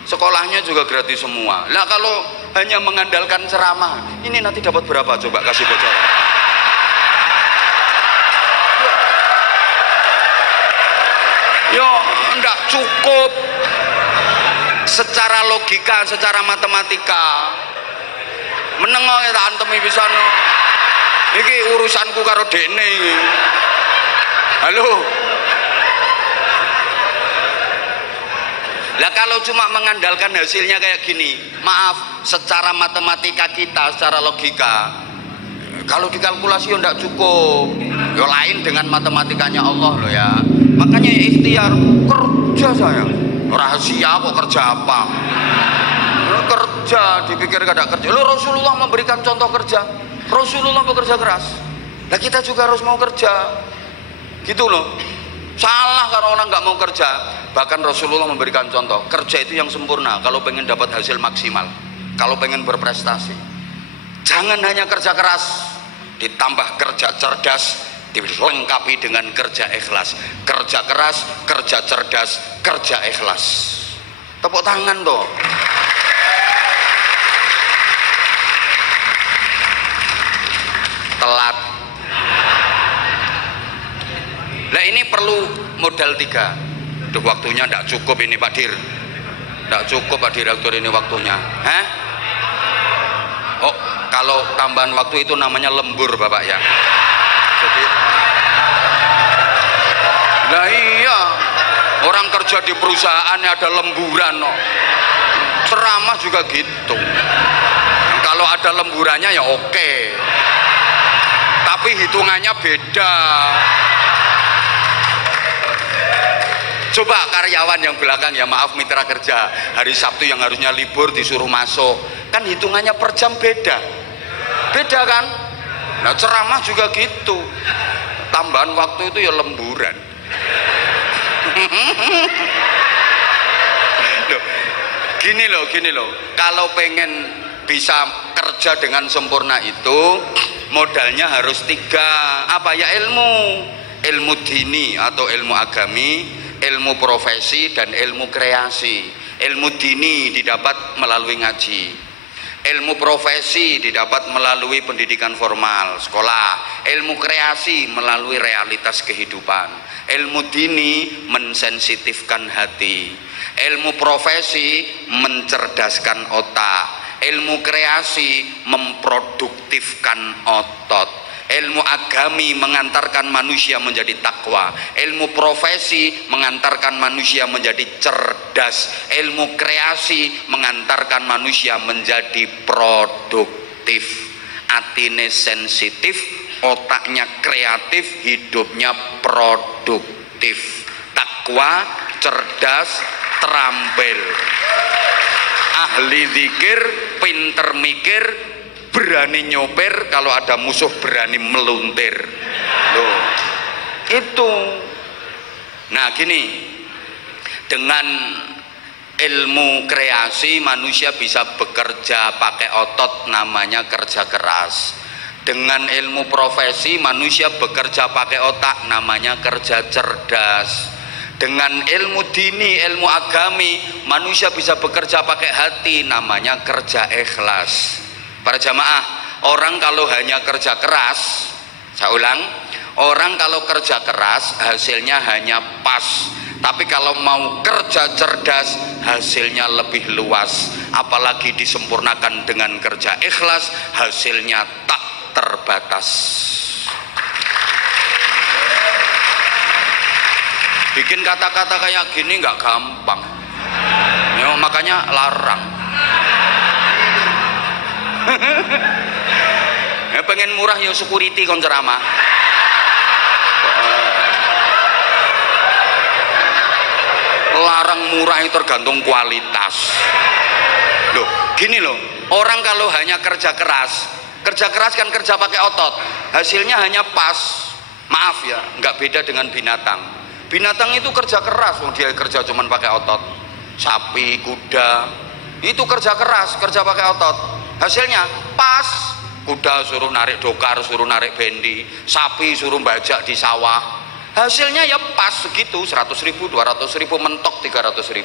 sekolahnya juga gratis semua. Lah kalau hanya mengandalkan ceramah ini nanti dapat berapa coba, kasih bocoran. Yo enggak cukup. Secara logika, secara matematika menengok ya tak antemi pisano. Iki urusanku karo dene iki. Halo. Lah kalau cuma mengandalkan hasilnya kayak gini, maaf, secara matematika kita, secara logika, kalau dikalkulasi ya enggak cukup. Ya lain dengan matematikanya Allah loh ya. Makanya ya ikhtiar kerja saya. Rahasia kok kerja apa? Kerja, dipikir gak ada kerja. Loh, Rasulullah memberikan contoh kerja. Rasulullah bekerja keras. Nah kita juga harus mau kerja. Gitu loh. Salah kalau orang nggak mau kerja. Bahkan Rasulullah memberikan contoh kerja itu yang sempurna kalau pengen dapat hasil maksimal, kalau pengen berprestasi. Jangan hanya kerja keras ditambah kerja cerdas, dilengkapi dengan kerja ikhlas. Kerja keras, kerja cerdas, kerja ikhlas. Tepuk tangan toh. Telat. Nah ini perlu modal 3. Duh, waktunya tidak cukup ini Pak Dir. Tidak cukup Pak Direktur ini waktunya. Hah? Oh, kalau tambahan waktu itu namanya lembur Bapak ya. Jadi nah iya, orang kerja di perusahaan ada lemburan no. Ceramah juga gitu. Kalau ada lemburannya ya oke, tapi hitungannya beda. Coba karyawan yang belakang, ya maaf mitra kerja, hari Sabtu yang harusnya libur disuruh masuk, kan hitungannya per jam beda kan. Nah ceramah juga gitu, tambahan waktu itu ya lemburan. Gini loh, kalau pengen bisa kerja dengan sempurna itu modalnya harus 3, apa ya, ilmu dini atau ilmu agami, ilmu profesi, dan ilmu kreasi. Ilmu dini didapat melalui ngaji, ilmu profesi didapat melalui pendidikan formal sekolah, ilmu kreasi melalui realitas kehidupan. Ilmu dini mensensitifkan hati, ilmu profesi mencerdaskan otak, ilmu kreasi memproduktifkan otot, ilmu agami mengantarkan manusia menjadi takwa, ilmu profesi mengantarkan manusia menjadi cerdas, ilmu kreasi mengantarkan manusia menjadi produktif. Atine sensitif, otaknya kreatif, hidupnya produktif. Takwa, cerdas, terampil, ahli zikir, pinter mikir, berani nyopir, kalau ada musuh berani meluntir. Loh, itu. Nah gini, dengan ilmu kreasi manusia bisa bekerja pakai otot, namanya kerja keras. Dengan ilmu profesi manusia bekerja pakai otak, namanya kerja cerdas. Dengan ilmu dini, ilmu agami, manusia bisa bekerja pakai hati, namanya kerja ikhlas. Para jamaah, orang kalau hanya kerja keras, saya ulang, orang kalau kerja keras hasilnya hanya pas. Tapi kalau mau kerja cerdas, hasilnya lebih luas. Apalagi disempurnakan dengan kerja ikhlas, hasilnya tak terbatas. Bikin kata-kata kayak gini nggak gampang, ya, makanya larang. Ya, pengen murah yang security kon ceramah. Larang murah itu tergantung kualitas. Loh, gini loh, orang kalau hanya kerja keras kan kerja pakai otot, hasilnya hanya pas. Maaf ya, nggak beda dengan binatang. Binatang itu kerja keras, dia kerja cuman pakai otot. Sapi, kuda, itu kerja keras, kerja pakai otot. Hasilnya pas. Kuda suruh narik dokar, suruh narik bendi, sapi suruh bajak di sawah. Hasilnya ya pas segitu, 100.000, 200.000, mentok 300.000.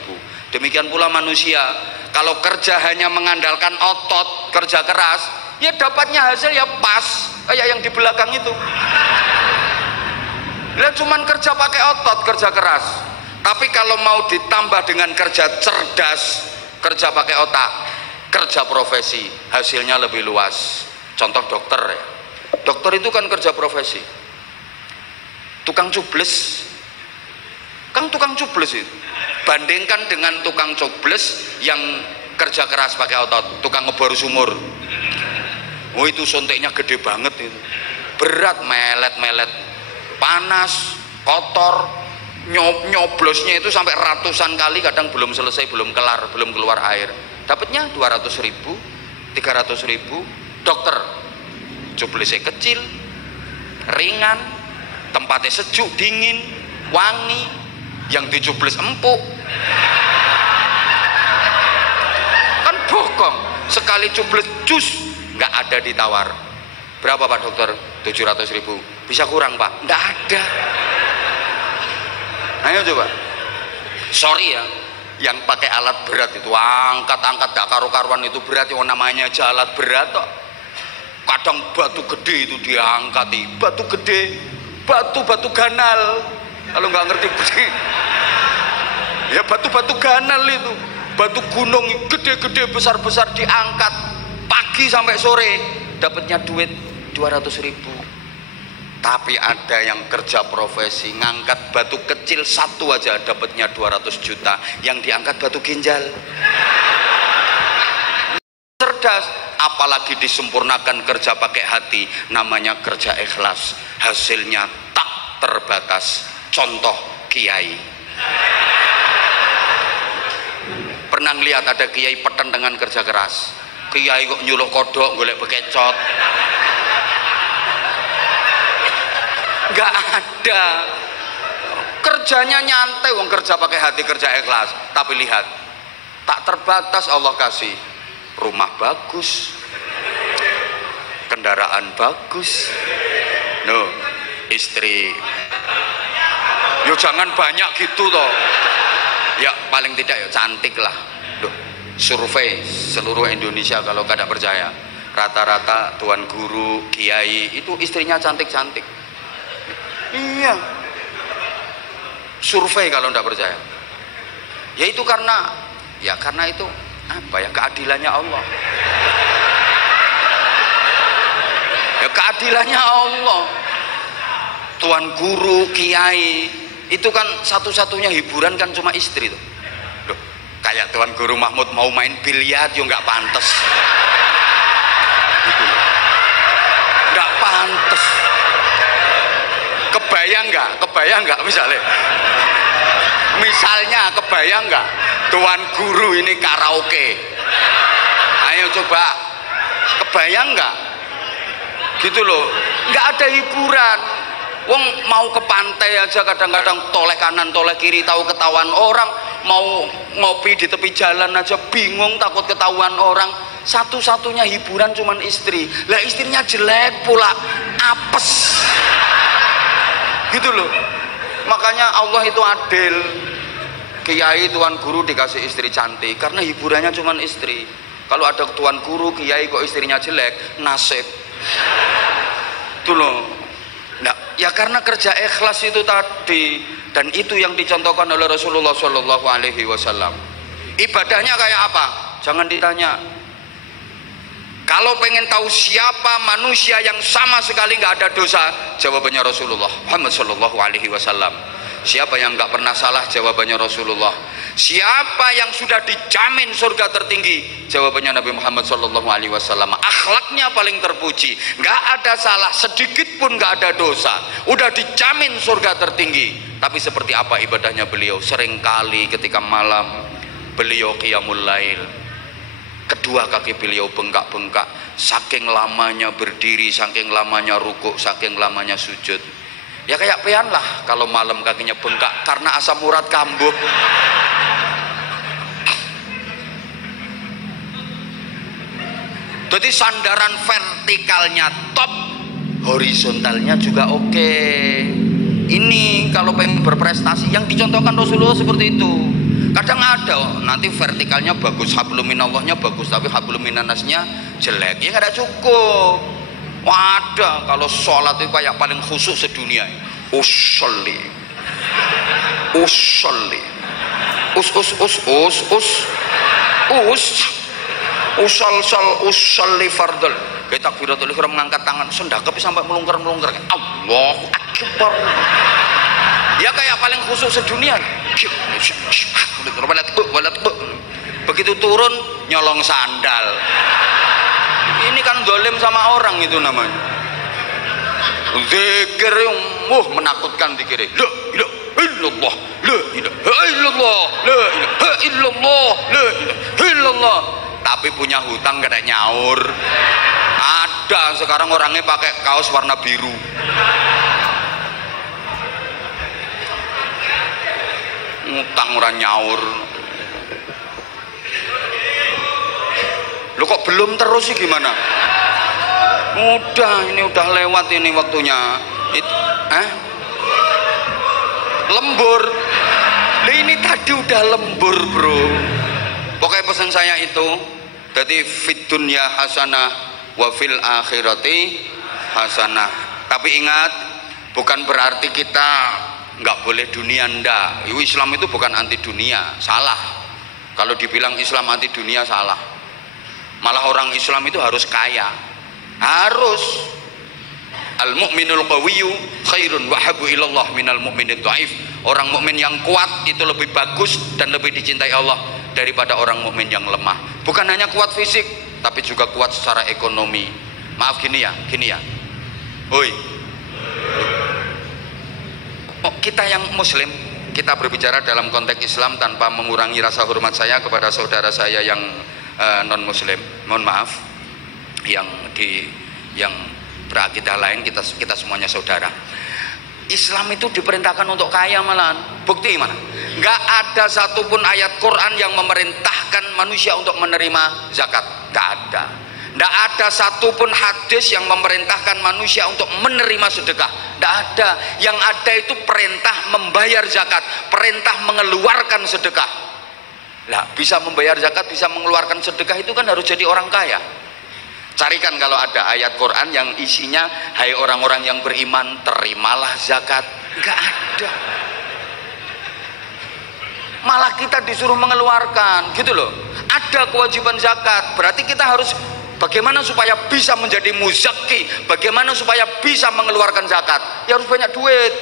Demikian pula manusia, kalau kerja hanya mengandalkan otot, kerja keras, ya dapatnya hasil ya pas, kayak yang di belakang itu. Lah cuman kerja pakai otot, kerja keras. Tapi kalau mau ditambah dengan kerja cerdas, kerja pakai otak, kerja profesi, hasilnya lebih luas. Contoh dokter ya. Dokter itu kan kerja profesi. Tukang cubles, kan tukang cubles itu. Bandingkan dengan tukang cubles yang kerja keras pakai otot, tukang ngebor sumur. Oh itu suntiknya gede banget itu. Berat, melet-melet, panas, kotor, nyoblosnya itu sampai ratusan kali, kadang belum selesai, belum kelar, belum keluar air. Dapatnya 200.000, 300.000. Dokter, cublesnya kecil, ringan, tempatnya sejuk, dingin, wangi, yang dicubles empuk. Kan bokong, sekali cubles jus nggak ada ditawar. Berapa Pak Dokter? 700.000. Bisa kurang Pak? Nggak ada. Ayo coba. Sorry ya, yang pakai alat berat itu angkat-angkat gak karu-karuan itu berat, yang namanya aja alat berat kok. Kadang batu gede itu diangkat, batu gede, batu ganal, kalau nggak ngerti ya batu ganal itu, batu gunung gede-gede, besar-besar diangkat pagi sampai sore, dapatnya duit 200.000. Tapi ada yang kerja profesi, ngangkat batu kecil satu aja dapatnya 200 juta, yang diangkat batu ginjal. cerdas, apalagi disempurnakan kerja pakai hati, namanya kerja ikhlas, hasilnya tak terbatas. Contoh kiai, pernah lihat ada kiai peten dengan kerja keras? Kiai kok nyuluh kodok golek bekecot? Nggak ada. Kerjanya nyantai, wong kerja pakai hati, kerja ikhlas. Tapi lihat, tak terbatas Allah kasih rumah bagus, kendaraan bagus, no, istri yo jangan banyak gitu toh, ya paling tidak ya cantik lah. Duh, survei seluruh Indonesia kalau kada percaya, rata-rata tuan guru, kiai itu istrinya cantik-cantik. Iya, survei kalau tidak percaya. Ya itu karena itu apa ya, keadilannya Allah. Ya keadilannya Allah. Tuan guru, kiai itu kan satu-satunya hiburan kan cuma istri tuh. Loh, kayak Tuan Guru Mahmud mau main biliar yo nggak pantas. Gitu. Nggak pantas. Kebayang nggak misalnya kebayang nggak Tuan Guru ini karaoke, ayo coba kebayang nggak gitu loh, nggak ada hiburan. Wong mau ke pantai aja kadang-kadang toleh kanan toleh kiri tahu ketahuan orang, mau ngopi di tepi jalan aja bingung takut ketahuan orang. Satu-satunya hiburan cuman istri, lah istrinya jelek pula, apes gitu loh. Makanya Allah itu adil, kiai tuan guru dikasih istri cantik karena hiburannya cuma istri. Kalau ada tuan guru kiai kok istrinya jelek, nasib itu loh. Nah, ya karena kerja ikhlas itu tadi, dan itu yang dicontohkan oleh Rasulullah Shallallahu Alaihi Wasallam. Ibadahnya kayak apa? Jangan ditanya. Kalau pengen tahu siapa manusia yang sama sekali nggak ada dosa, jawabannya Rasulullah Muhammad Shallallahu Alaihi Wasallam. Siapa yang nggak pernah salah? Jawabannya Rasulullah. Siapa yang sudah dijamin surga tertinggi? Jawabannya Nabi Muhammad Shallallahu Alaihi Wasallam. Akhlaknya paling terpuji, nggak ada salah sedikit pun, nggak ada dosa, udah dijamin surga tertinggi. Tapi seperti apa ibadahnya beliau? Seringkali ketika malam beliau qiyamul lail, kedua kaki beliau bengkak-bengkak, saking lamanya berdiri, saking lamanya rukuk, saking lamanya sujud. Ya kayak pean lah kalau malam kakinya bengkak karena asam urat kambuh. Jadi sandaran vertikalnya top, horizontalnya juga oke. Ini kalau pengen berprestasi yang dicontohkan Rasulullah seperti itu. Kadang ada nanti vertikalnya bagus, hablum minallahnya bagus, tapi hablum minannasnya jelek, ya nggak ada cukup. Wadah, kalau sholat itu kayak paling khusyuk sedunia. Usolli, usolli fardel. Kita takbiratul ihram mengangkat tangan, sendakep sampai melungker. Allahu Akbar. Ya kayak paling khusyuk sedunia. Begitu turun nyolong sandal. Ini kan dolim sama orang itu namanya. Zikir yang menakutkan dikira. La ilaha illallah, la ilaha illallah, la ilaha illallah, la ilaha illallah. Tapi punya hutang kada nyaur. Ada sekarang orangnya pakai kaos warna biru. Ngutang orang nyaur. Lu kok belum terus sih gimana? Ini udah lewat ini waktunya. Lembur. Ini tadi udah lembur, bro. Pokoknya pesan saya itu, jadi fid dunya hasanah wa fil akhirati hasanah. Tapi ingat, bukan berarti kita nggak boleh dunia, ndak. Islam itu bukan anti dunia, salah. Kalau dibilang Islam anti dunia salah. Malah orang Islam itu harus kaya, harus. Al mu'minul qawiyyu khairun wa habbu ilallah minal mu'minid dhaif. Orang mukmin yang kuat itu lebih bagus dan lebih dicintai Allah daripada orang mukmin yang lemah. Bukan hanya kuat fisik, tapi juga kuat secara ekonomi. Maaf gini ya. Hoi. Oh, kita yang muslim, kita berbicara dalam konteks Islam tanpa mengurangi rasa hormat saya kepada saudara saya yang non muslim. Mohon maaf. Yang berakidah lain, kita semuanya saudara. Islam itu diperintahkan untuk kaya malahan. Bukti mana? Nggak ada satupun ayat Quran yang memerintahkan manusia untuk menerima zakat. Nggak ada. Nggak ada satupun hadis yang memerintahkan manusia untuk menerima sedekah. Nggak ada. Yang ada itu perintah membayar zakat, perintah mengeluarkan sedekah. Lah, bisa membayar zakat, bisa mengeluarkan sedekah itu kan harus jadi orang kaya. Carikan kalau ada ayat Quran yang isinya hai orang-orang yang beriman terimalah zakat. Enggak ada. Malah kita disuruh mengeluarkan gitu loh. Ada kewajiban zakat, berarti kita harus bagaimana supaya bisa menjadi muzaki, bagaimana supaya bisa mengeluarkan zakat, ya harus banyak duit.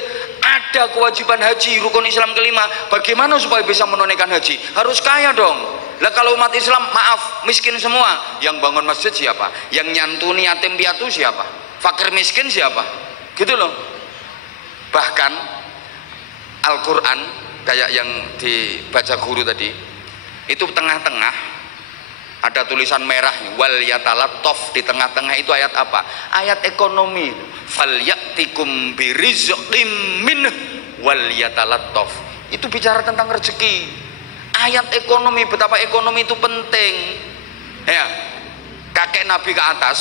Ada kewajiban haji, rukun Islam kelima, bagaimana supaya bisa menunaikan haji, harus kaya dong. Lah kalau umat Islam maaf miskin semua, yang bangun masjid siapa, yang nyantuni yatim piatu siapa, fakir miskin siapa, gitu loh. Bahkan Al-Quran kayak yang dibaca guru tadi itu tengah-tengah ada tulisan merah wal yatalattaf, di tengah-tengah itu ayat apa? Ayat ekonomi. Falyatikum birizqim minhu wal yatalattaf. Itu bicara tentang rezeki. Ayat ekonomi, betapa ekonomi itu penting. Ya. Kakek Nabi ke atas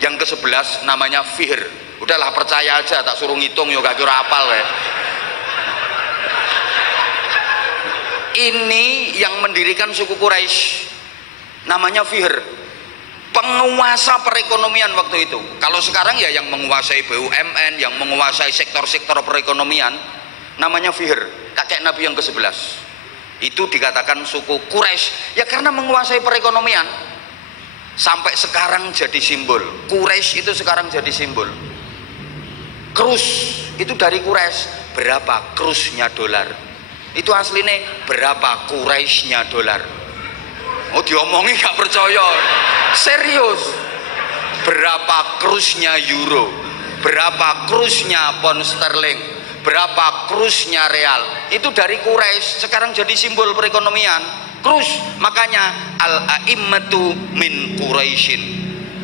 yang ke-11 namanya Fihr. Udahlah percaya aja, tak suruh ngitung yo gak kira apal ya. Ini yang mendirikan suku Quraisy. Namanya Fihr, penguasa perekonomian waktu itu. Kalau sekarang ya yang menguasai BUMN, yang menguasai sektor-sektor perekonomian, namanya Fihr, kakek Nabi yang ke-11. Itu dikatakan suku Quraisy ya karena menguasai perekonomian. Sampai sekarang jadi simbol. Quraisy itu sekarang jadi simbol. Krus itu dari Quraisy. Berapa krusnya dolar? Itu aslinya berapa Quraisynya dolar? Oh diomongin gak percaya. Serius. Berapa krusnya euro? Berapa krusnya pound sterling? Berapa krusnya real? Itu dari Quraisy, sekarang jadi simbol perekonomian. Krus, makanya al-a'immatu min Quraisyin.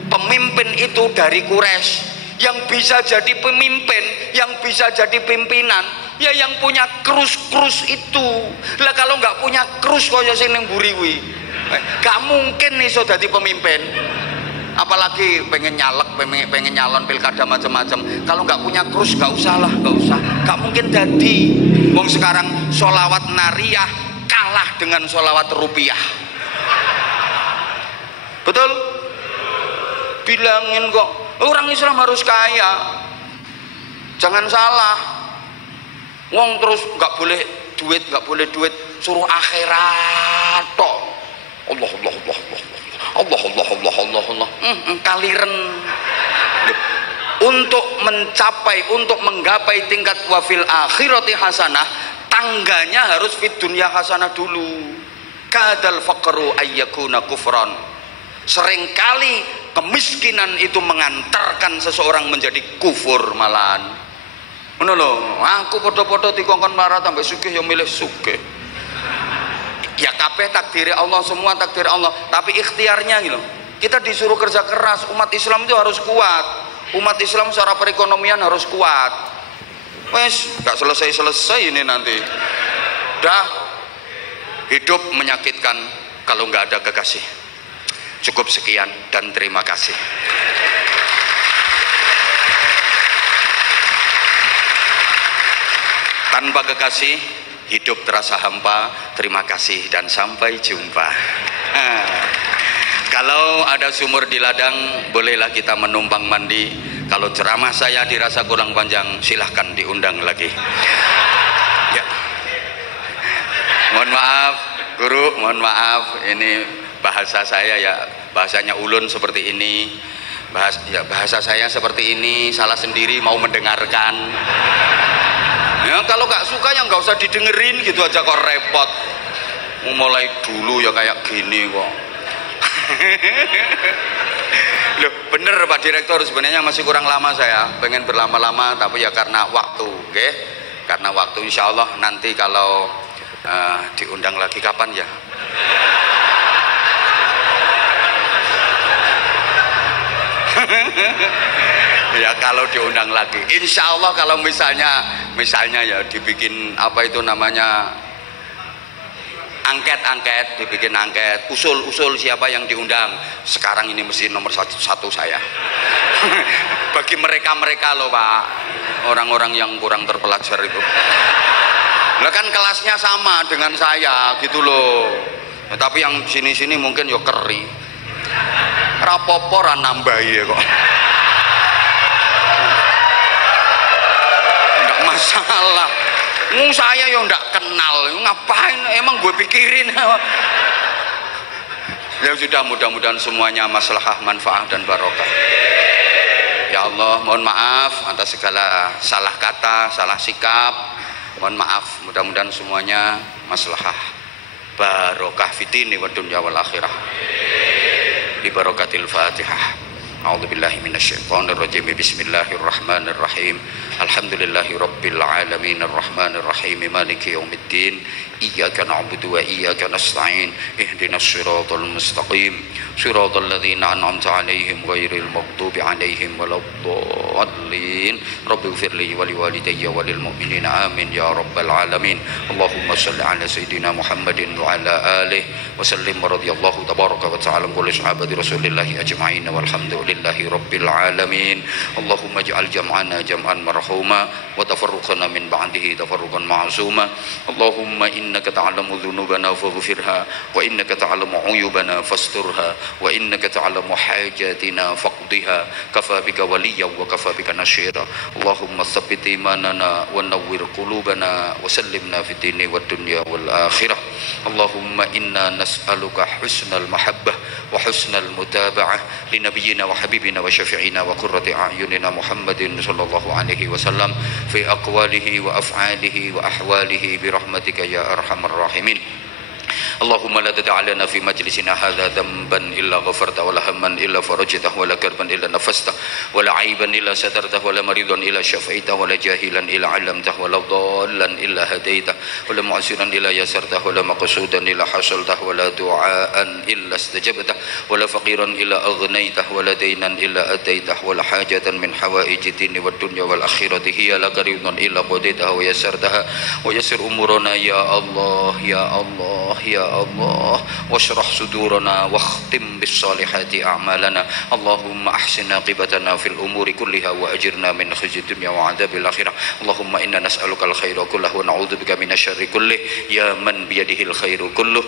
Pemimpin itu dari Quraisy. Yang bisa jadi pemimpin, yang bisa jadi pimpinan, ya yang punya krus-krus itu. Lah kalau nggak punya krus kaya sing ning mburi kuwi, gak mungkin iso dadi pemimpin. Apalagi pengen nyalek, pengen nyalon pilkada macam-macam. Kalau nggak punya krus nggak usah lah, nggak usah. Nggak mungkin jadi. Wong sekarang sholawat nariyah kalah dengan sholawat rupiah. Betul? Bilangin kok orang Islam harus kaya. Jangan salah. Wong terus nggak boleh duit, suruh akhirat tok. Allah. Kaliren. Untuk menggapai tingkat wafil akhirati hasanah, tangganya harus fid dunya hasanah dulu. Kadal faqru ayyakuna kufran. Seringkali kemiskinan itu mengantarkan seseorang menjadi kufur malahan. Ngono lho, aku podo-podo dikongkon marah tambah sugih ya milih sugih. Ya kabeh takdir Allah, semua takdir Allah, tapi ikhtiarnya gitu. Kita disuruh kerja keras. Umat Islam itu harus kuat. Umat Islam secara perekonomian harus kuat. Wes, gak selesai ini nanti. Dah hidup menyakitkan kalau nggak ada kekasih. Cukup sekian dan terima kasih. Tanpa kekasih hidup terasa hampa. Terima kasih dan sampai jumpa. Kalau ada sumur di ladang, bolehlah kita menumpang mandi. Kalau ceramah saya dirasa kurang panjang, silahkan diundang lagi. Ya. Mohon maaf, guru, mohon maaf. Ini bahasa saya ya, bahasanya ulun seperti ini. Bahasa saya seperti ini, salah sendiri mau mendengarkan. Ya, kalau gak suka ya nggak usah didengerin gitu aja kok repot. Mulai dulu ya kayak gini kok. Loh, bener Pak Direktur, sebenarnya masih kurang lama saya, pengen berlama-lama tapi ya karena waktu, oke? Karena waktu, insya Allah nanti kalau diundang lagi kapan ya? Ya kalau diundang lagi, insya Allah kalau misalnya ya dibikin apa itu namanya angket, dibikin angket, usul siapa yang diundang. Sekarang ini mesti nomor satu saya. Bagi mereka loh Pak, orang-orang yang kurang terpelajar itu. Lah kan kelasnya sama dengan saya gitu loh. Ya, tapi yang sini mungkin yo keri. Rapopo ra nambahi kok. Enggak masalah. Saya yo ndak kenal, ngapain emang gue pikirin. Ya sudah, mudah-mudahan semuanya maslahah, manfaat dan barokah. Ya Allah, mohon maaf atas segala salah kata, salah sikap. Mohon maaf, mudah-mudahan semuanya maslahah, barokah fitini wa dunya wal akhirah. Bi barakatil Fatihah. A'udzubillahi minasyaitonirrajim. Bismillahirrahmanirrahim. Alhamdulillahi rabbil alamin arrahmanir rahim maliki yaumiddin. Iyyaka na'budu wa iyyaka nasta'in. Ihdinas siratal mustaqim. Siratal ladzina an'amta 'alaihim ghairil maghdubi 'alaihim waladdallin. Rabbighfirli wa liwalidayya wa lil mu'minina amin ya rabbal alamin. Allahumma shalli 'ala sayidina Muhammadin wa 'ala alihi wa sallim radhiyallahu tabaraka wa ta'ala kulli sahabati Rasulillahi ajma'in walhamdulillahi rabbil alamin. Allahumma ij'al jam'ana jam'an marhuma wa tafarruqana min ba'dihi tafarruqan ma'suma. Allahumma innaka ta'lamu dhunubana faghfirha wa innaka ta'lamu 'uyubana fasturha wa innaka ta'lamu hajatina faqdiha kafa bika waliyyan wa kafa bika nasyira. Allahumma tsabbit imanana wa nawwir qulubana wa sallimna fid dini wad dunya wal akhirah. Allahumma inna nas'aluka husnal mahabbah wa husnal mutaba'ah li nabiyyina wa habibina wa syafi'ina wa qurrati a'yunina Muhammadin sallallahu alaihi wasallam fi aqwalihi wa af'alihi wa ahwalihi bi rahmatika ya arhamar rahimin. Allahumma la tad'a lana fi majlisina hadha dhanban illa ghafarta wa la hamman illa farajtah wa la karban illa nafasta wa la aiban illa satartah wa la maridan illa syafaitah wa la jahilan illa 'allamtah wa la dhallan illa hadaitah wa la mu'siran illa yasartah wa la maqsudan illa hasaltah wa la du'aan illa istajabtah wa la faqiran illa aghnaitah wa la daynan illa ataitah wa la hajatan min hawaiji dini wad dunya wal akhirati hiya laka ridwan illa qadaitah wa yasartah wa yassir umurana ya Allah ya Allah ya Allah washrah sudurana wakhtim bis salihati a'malana. Allahumma ahsin aqibatana fil umuri kulliha wa ajirna min khizyid dunya wa adzabil akhirah. Allahumma inna nas'aluka al khaira kullahu wa na'udzubika minasyarri kullih ya man biyadihil khairu kulluh.